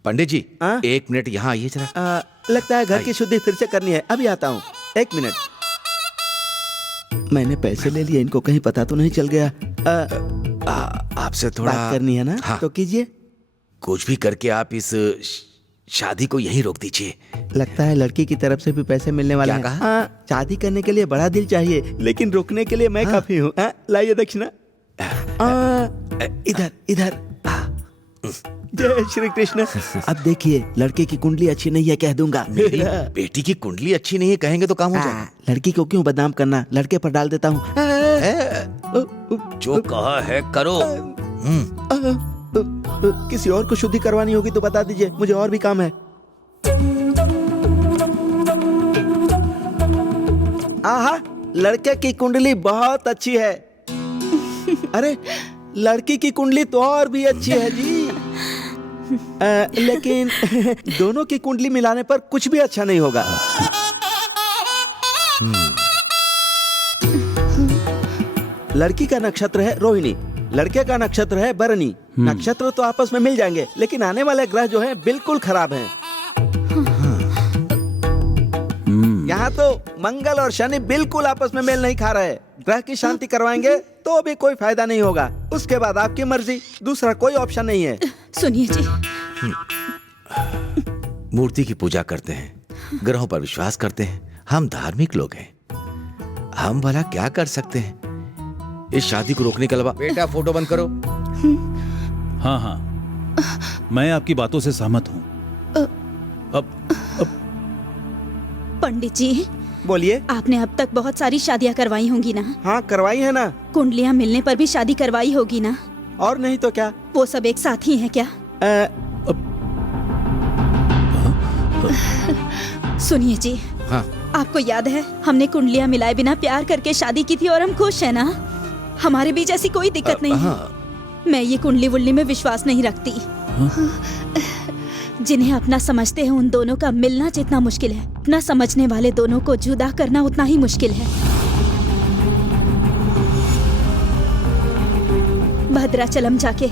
पंडित जी 1 मिनट यहाँ आइए जरा। लगता है घर की शुद्धि फिर से करनी है, अभी आता हूँ। 1 मिनट। मैंने पैसे ले लिए, इनको कहीं पता तो नहीं चल गया। आपसे थोड़ा बात करनी है ना? हाँ। तो कीजिए। कुछ भी करके आप इस शादी को यहीं रोक दीजिए। लगता है लड़की की तरफ से भी पैसे मिलने वाले हैं। हाँ, शादी करने के लिए बड़ा दिल चाहिए, लेकिन रोकने के लिए मैं काफी हूँ। लाइए दक्षिणा। इधर इधर। जय श्री कृष्ण। अब देखिए, लड़के की कुंडली अच्छी नहीं है कह दूंगा। मेरी बेटी की कुंडली अच्छी नहीं है कहेंगे तो काम हो जाएगा। लड़की को क्यों बदनाम करना, लड़के पर डाल देता हूँ। जो कहा है करो। किसी और को शुद्धि करवानी होगी तो बता दीजिए, मुझे और भी काम है। आहा, लड़के की कुंडली बहुत अच्छी है। अरे लड़की की कुंडली तो और भी अच्छी है जी। लेकिन दोनों की कुंडली मिलाने पर कुछ भी अच्छा नहीं होगा। लड़की का नक्षत्र है रोहिणी, लड़के का नक्षत्र है भरणी। नक्षत्र तो आपस में मिल जाएंगे, लेकिन आने वाले ग्रह जो हैं बिल्कुल खराब हैं। यहाँ तो मंगल और शनि बिल्कुल आपस में मेल नहीं खा रहे। ग्रह की शांति करवाएंगे तो भी कोई फायदा नहीं होगा। उसके बाद आपकी मर्जी, दूसरा कोई ऑप्शन नहीं है। सुनिए जी, मूर्ति की पूजा करते हैं, ग्रहों पर विश्वास करते हैं, हम धार्मिक लोग हैं। हम भला क्या कर सकते हैं इस शादी को रोकने के अलावा? बेटा फोटो बंद करो। हाँ हाँ, मैं आपकी बातों से सहमत हूँ। अब पंडित जी बोलिए। आपने अब तक बहुत सारी शादियाँ करवाई होंगी ना? हाँ करवाई है ना। कुंडलियाँ मिलने पर भी शादी करवाई होगी ना? और नहीं तो क्या। वो सब एक साथ ही है क्या? सुनिए जी, हाँ। आपको याद है हमने कुंडलियाँ मिलाए बिना प्यार करके शादी की थी और हम खुश है ना? हमारे बीच ऐसी कोई दिक्कत नहीं है। मैं ये कुंडली वुंडली में विश्वास नहीं रखती। जिन्हें अपना समझते हैं उन दोनों का मिलना जितना मुश्किल है, अपना समझने वाले दोनों को जुदा करना उतना ही मुश्किल है। भद्राचलम जाके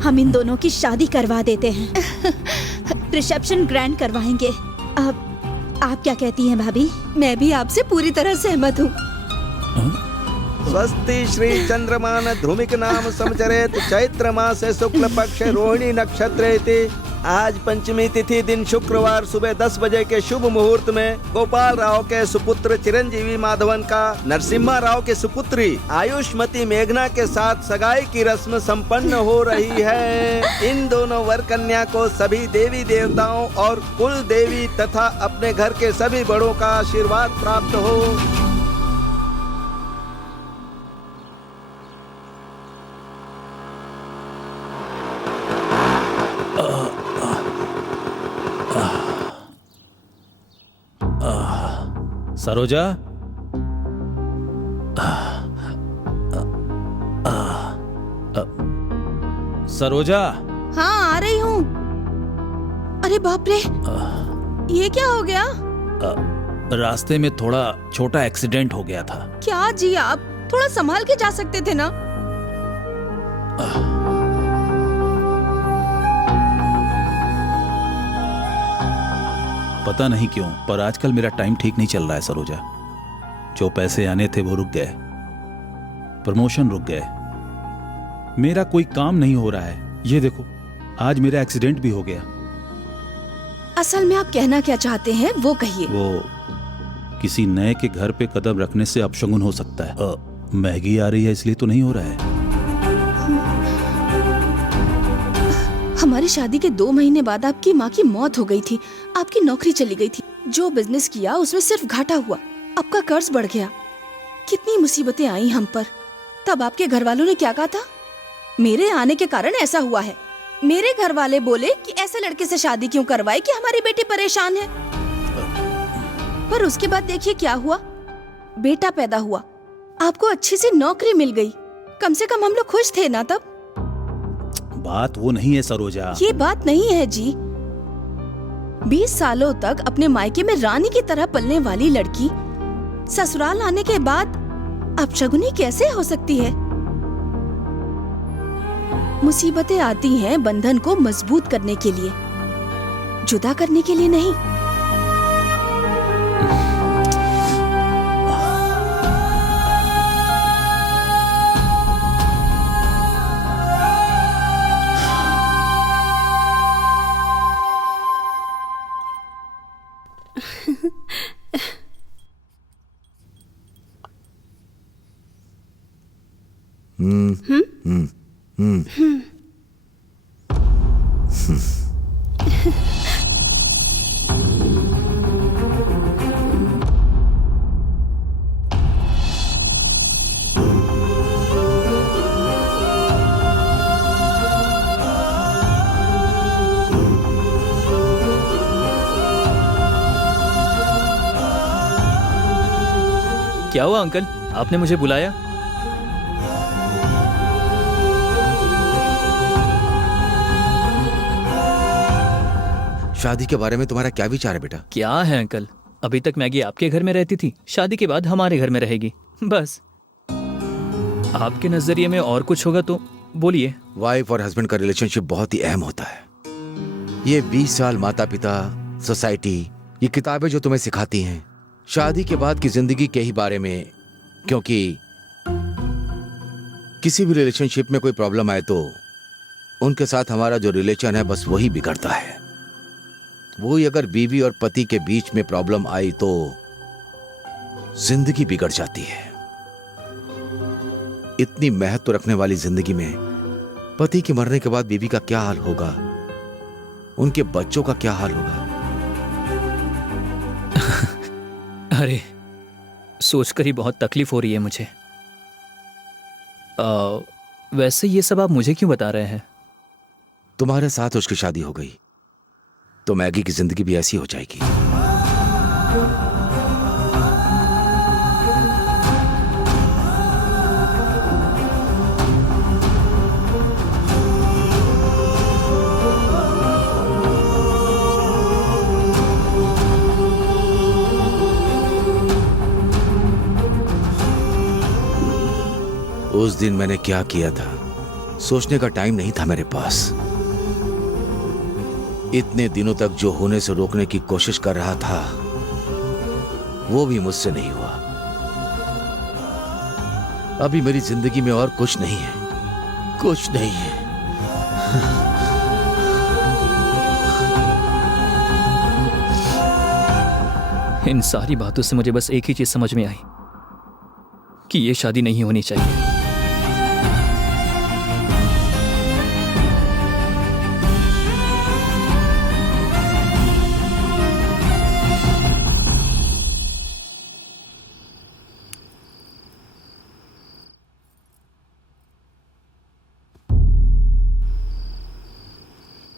हम इन दोनों की शादी करवा देते हैं। रिसेप्शन ग्रैंड करवाएंगे। अब आप क्या कहती हैं भाभी? मैं भी आपसे पूरी तरह सहमत हूँ। स्वस्ति श्री चंद्रमान ध्रुमिक नाम समचरेत चैत्र मास शुक्ल पक्ष रोहिणी नक्षत्र। आज पंचमी तिथि दिन शुक्रवार सुबह 10 बजे के शुभ मुहूर्त में गोपाल राव के सुपुत्र चिरंजीवी माधवन का नरसिम्हा राव के सुपुत्री आयुष्मती मेघना के साथ सगाई की रस्म संपन्न हो रही है। इन दोनों वर कन्या को सभी देवी देवताओं और कुल देवी तथा अपने घर के सभी बड़ों का आशीर्वाद प्राप्त हो। सरोजा, सरोजा। हाँ आ रही हूँ। अरे बाप रे, ये क्या हो गया? रास्ते में थोड़ा छोटा एक्सीडेंट हो गया था। क्या जी, आप थोड़ा संभाल के जा सकते थे ना? पता नहीं क्यों पर आजकल मेरा टाइम ठीक नहीं चल रहा है सरोजा। जो पैसे आने थे वो रुक गए, प्रमोशन रुक गए, मेरा कोई काम नहीं हो रहा है। ये देखो आज मेरा एक्सीडेंट भी हो गया। असल में आप कहना क्या चाहते हैं वो कहिए। वो किसी नए के घर पे कदम रखने से अपशगुन हो सकता है। महंगी आ रही है इसलिए तो नहीं हो रहा है। हमारी शादी के 2 महीने बाद आपकी माँ की मौत हो गई थी, आपकी नौकरी चली गई थी, जो बिजनेस किया उसमें सिर्फ घाटा हुआ, आपका कर्ज बढ़ गया, कितनी मुसीबतें आई हम पर। तब आपके घर वालों ने क्या कहा था? मेरे आने के कारण ऐसा हुआ है। मेरे घर वाले बोले कि ऐसे लड़के से शादी क्यों करवाई कि हमारी बेटी परेशान है। पर उसके बाद देखिए क्या हुआ, बेटा पैदा हुआ, आपको अच्छी सी नौकरी मिल गई, कम से कम हम लोग खुश थे ना तब। बात वो नहीं है सरोजा। ये बात नहीं है जी। 20 सालों तक अपने मायके में रानी की तरह पलने वाली लड़की ससुराल आने के बाद अपशगुनी कैसे हो सकती है? मुसीबतें आती हैं बंधन को मजबूत करने के लिए, जुदा करने के लिए नहीं। क्या हुआ अंकल, आपने मुझे बुलाया? शादी के बारे में तुम्हारा क्या विचार है बेटा? क्या है अंकल, अभी तक मैगी आपके घर में रहती थी, शादी के बाद हमारे घर में रहेगी, बस। आपके नजरिए में और कुछ होगा तो बोलिए। वाइफ और हस्बैंड का रिलेशनशिप बहुत ही अहम होता है। ये 20 साल माता पिता, सोसाइटी, ये किताबें जो तुम्हें सिखाती हैं शादी के बाद की जिंदगी के ही बारे में, क्योंकि किसी भी रिलेशनशिप में कोई प्रॉब्लम आए तो उनके साथ हमारा जो रिलेशन है बस वही बिगड़ता है। वही अगर बीवी और पति के बीच में प्रॉब्लम आई तो जिंदगी बिगड़ जाती है। इतनी महत्व रखने वाली जिंदगी में पति के मरने के बाद बीवी का क्या हाल होगा, उनके बच्चों का क्या हाल होगा? अरे सोचकर ही बहुत तकलीफ हो रही है मुझे। वैसे ये सब आप मुझे क्यों बता रहे हैं? तुम्हारे साथ उसकी शादी हो गई तो मैगी की जिंदगी भी ऐसी हो जाएगी। उस दिन मैंने क्या किया था सोचने का टाइम नहीं था मेरे पास। इतने दिनों तक जो होने से रोकने की कोशिश कर रहा था वो भी मुझसे नहीं हुआ। अभी मेरी जिंदगी में और कुछ नहीं है, कुछ नहीं है। इन सारी बातों से मुझे बस एक ही चीज समझ में आई कि ये शादी नहीं होनी चाहिए।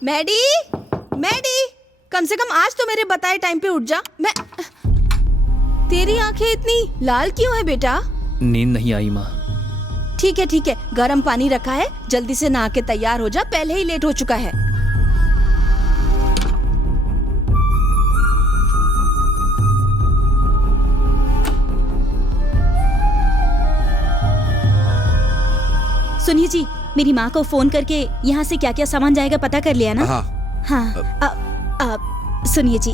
मैडी, मैडी, कम से कम आज तो मेरे बताए टाइम पे उठ जा। मैं तेरी आंखें इतनी लाल क्यों है बेटा? नींद नहीं आई माँ। ठीक है, गर्म पानी रखा है, जल्दी से नहा के तैयार हो जा, पहले ही लेट हो चुका है। सुनिए जी, मेरी माँ को फोन करके यहाँ से क्या क्या सामान जाएगा पता कर लिया ना? हाँ। सुनिए जी,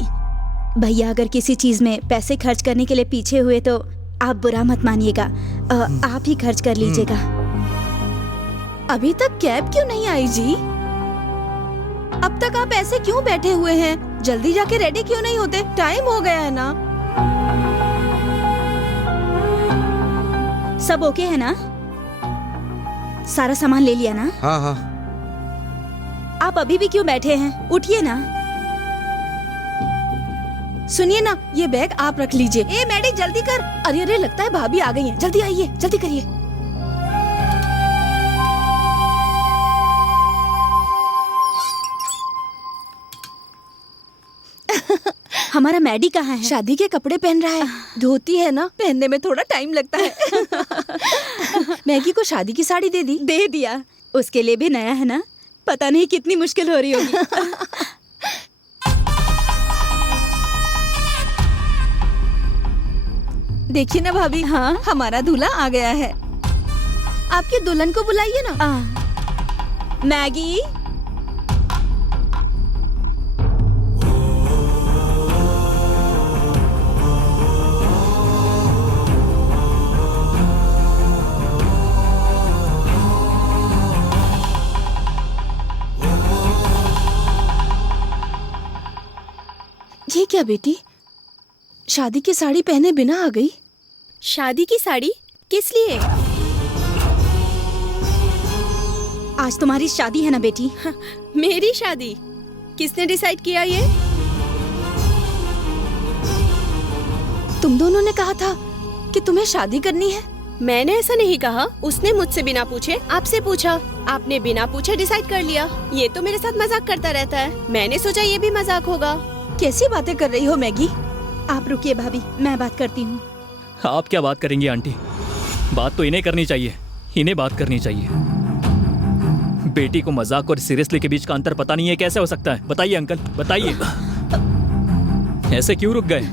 भैया अगर किसी चीज में पैसे खर्च करने के लिए पीछे हुए तो आप बुरा मत मानिएगा, आप ही खर्च कर लीजिएगा। अभी तक कैब क्यों नहीं आई जी? अब तक आप ऐसे क्यों बैठे हुए हैं? जल्दी जाके रेडी क्यों नहीं होते? टाइम हो गया है ना। सब ओके है ना? सारा सामान ले लिया ना? हाँ। आप अभी भी क्यों बैठे हैं? उठिए ना। सुनिए ना, ये बैग आप रख लीजिए। ए मैडी जल्दी कर। अरे अरे, लगता है भाभी आ गई हैं। जल्दी आइए, जल्दी करिए। हमारा मैडी कहाँ है? शादी के कपड़े पहन रहा है। धोती है ना, पहनने में थोड़ा टाइम लगता है। मैगी को शादी की साड़ी दे दी। दे दिया। उसके लिए भी नया है ना, पता नहीं कितनी मुश्किल हो रही होगी। देखिए ना भाभी, हाँ हमारा दूल्हा आ गया है। आपके दुल्हन को बुलाइए ना। मैगी, ये क्या बेटी, शादी की साड़ी पहने बिना आ गई? शादी की साड़ी किस लिए? आज तुम्हारी शादी है ना बेटी? मेरी शादी? किसने डिसाइड किया ये? तुम दोनों ने कहा था कि तुम्हें शादी करनी है। मैंने ऐसा नहीं कहा। उसने मुझसे बिना पूछे आपसे पूछा। आपने बिना पूछे डिसाइड कर लिया। ये तो मेरे साथ मजाक करता रहता है। मैंने सोचा ये भी मजाक होगा। कैसी बातें कर रही हो मैगी? आप रुकिए भाभी, मैं बात करती हूँ। आप क्या बात करेंगी आंटी? बात तो इन्हें करनी चाहिए, इन्हें बात करनी चाहिए। बेटी को मजाक और सीरियसली के बीच का अंतर पता नहीं है, कैसे हो सकता है? बताइए अंकल, बताइए। ऐसे क्यों रुक गए?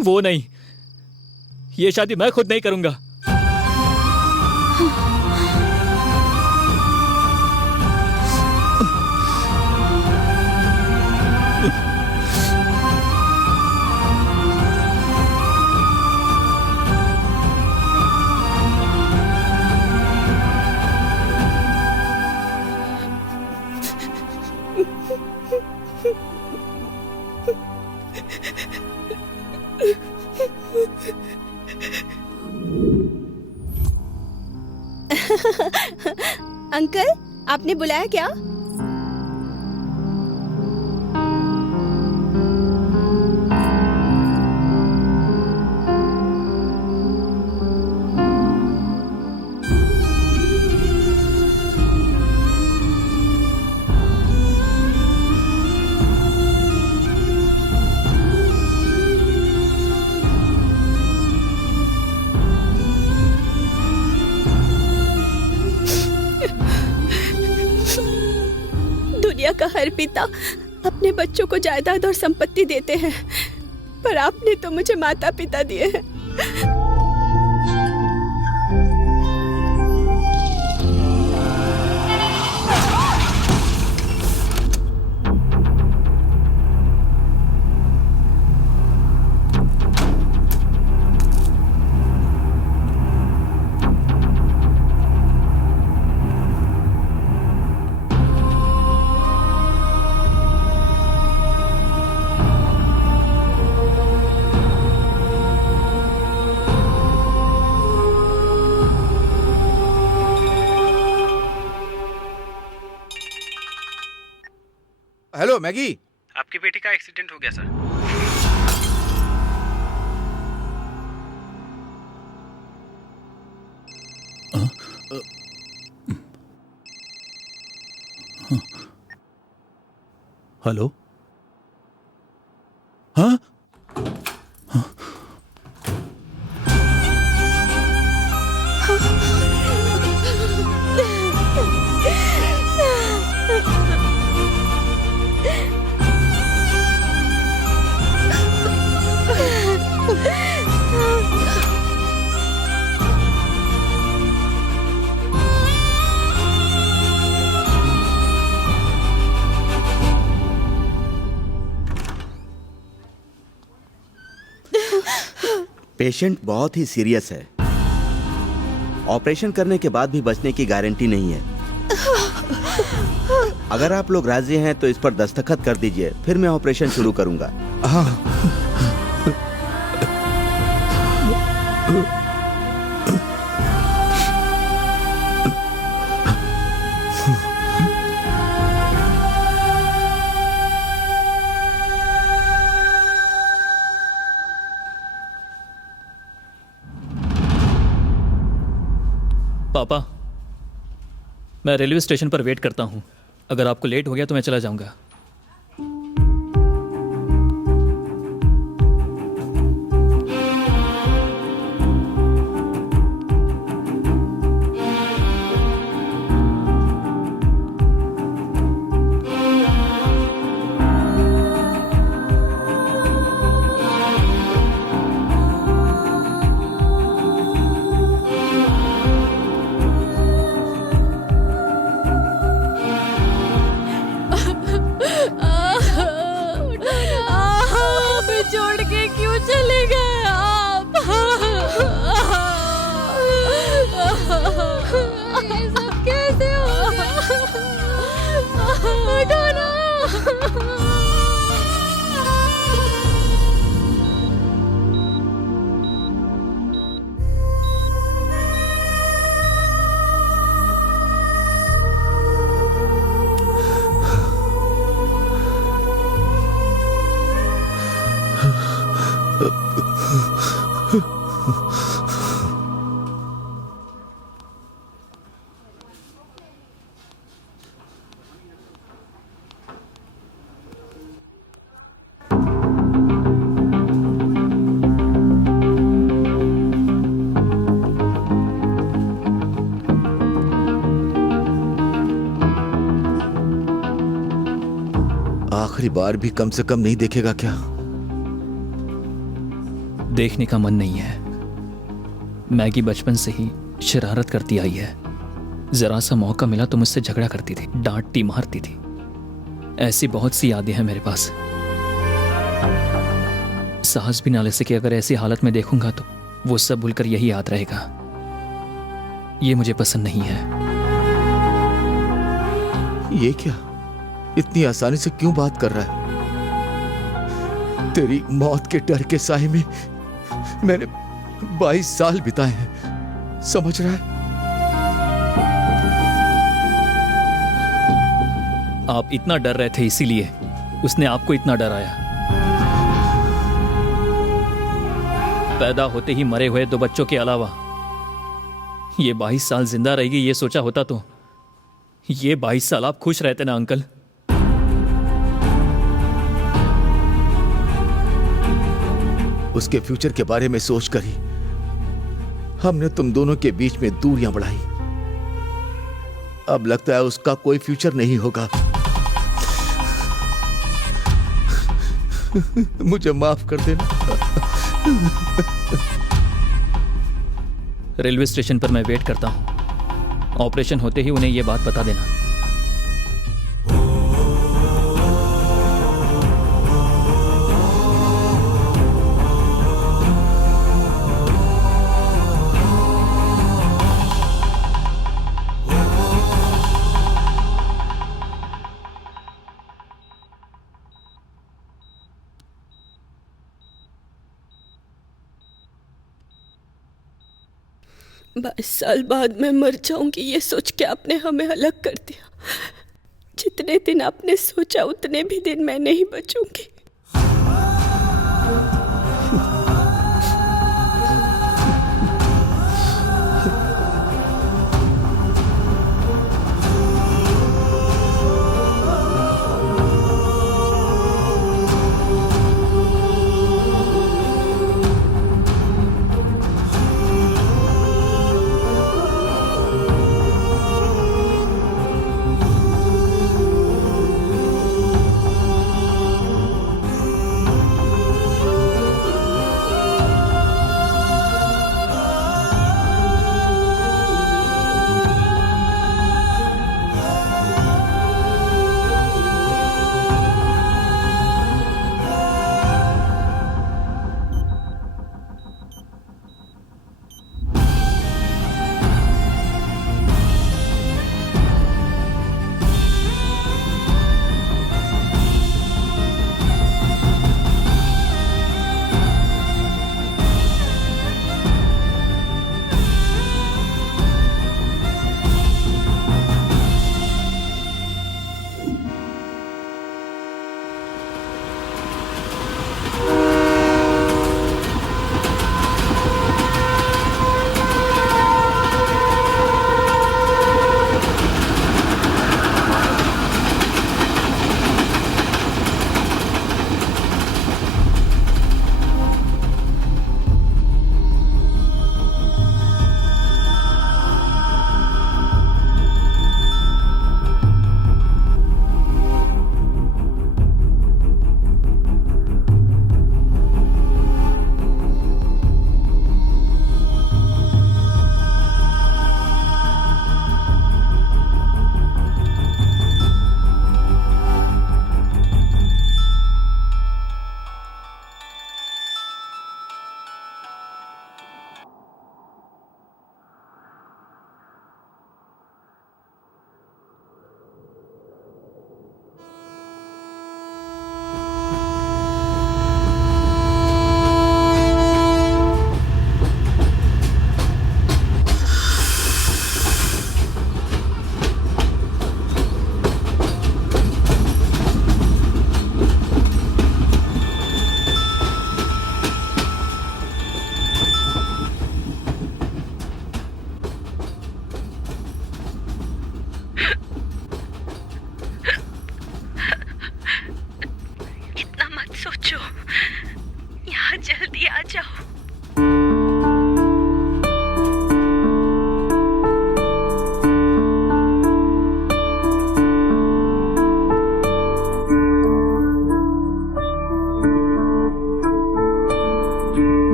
वो नहीं, ये शादी मैं खुद नहीं करूंगा। अंकल, आपने बुलाया क्या? दुनिया का हर पिता अपने बच्चों को जायदाद और संपत्ति देते हैं, पर आपने तो मुझे माता पिता दिए हैं। Hello Maggi. आपकी बेटी का एक्सीडेंट हो गया सर। हेलो, हाँ? पेशेंट बहुत ही सीरियस है। ऑपरेशन करने के बाद भी बचने की गारंटी नहीं है। अगर आप लोग राजी हैं तो इस पर दस्तखत कर दीजिए, फिर मैं ऑपरेशन शुरू करूंगा। हाँ। पापा, मैं रेलवे स्टेशन पर वेट करता हूँ। अगर आपको लेट हो गया तो मैं चला जाऊंगा। छोड़ के क्यों चले गए आप? ये सब कैसे हो गया? हटो ना। आखिरी बार भी कम से कम नहीं देखेगा क्या? देखने का मन नहीं है। मैगी बचपन से ही शरारत करती आई है। जरा सा मौका मिला तो मुझसे झगड़ा करती थी, डांटती मारती थी। ऐसी बहुत सी यादें हैं मेरे पास। साहस भी ना ले सके अगर ऐसी हालत में देखूंगा तो वो सब भूलकर यही याद रहेगा। ये मुझे पसंद नहीं है। ये क्या? इतनी आसानी से क्यों बात कर रहा है? तेरी मौत के डर के साए में मैंने 22 साल बिताए हैं, समझ रहा है? आप इतना डर रहे थे इसीलिए उसने आपको इतना डराया। पैदा होते ही मरे हुए 2 बच्चों के अलावा ये 22 साल जिंदा रहेगी, ये सोचा होता तो ये 22 साल आप खुश रहते ना अंकल। उसके फ्यूचर के बारे में सोचकर ही हमने तुम दोनों के बीच में दूरियां बढ़ाई। अब लगता है उसका कोई फ्यूचर नहीं होगा। मुझे माफ कर देना। रेलवे स्टेशन पर मैं वेट करता हूं। ऑपरेशन होते ही उन्हें यह बात बता देना। बाईस साल बाद मैं मर जाऊंगी ये सोच के आपने हमें अलग कर दिया। जितने दिन आपने सोचा उतने भी दिन मैं नहीं बचूंगी।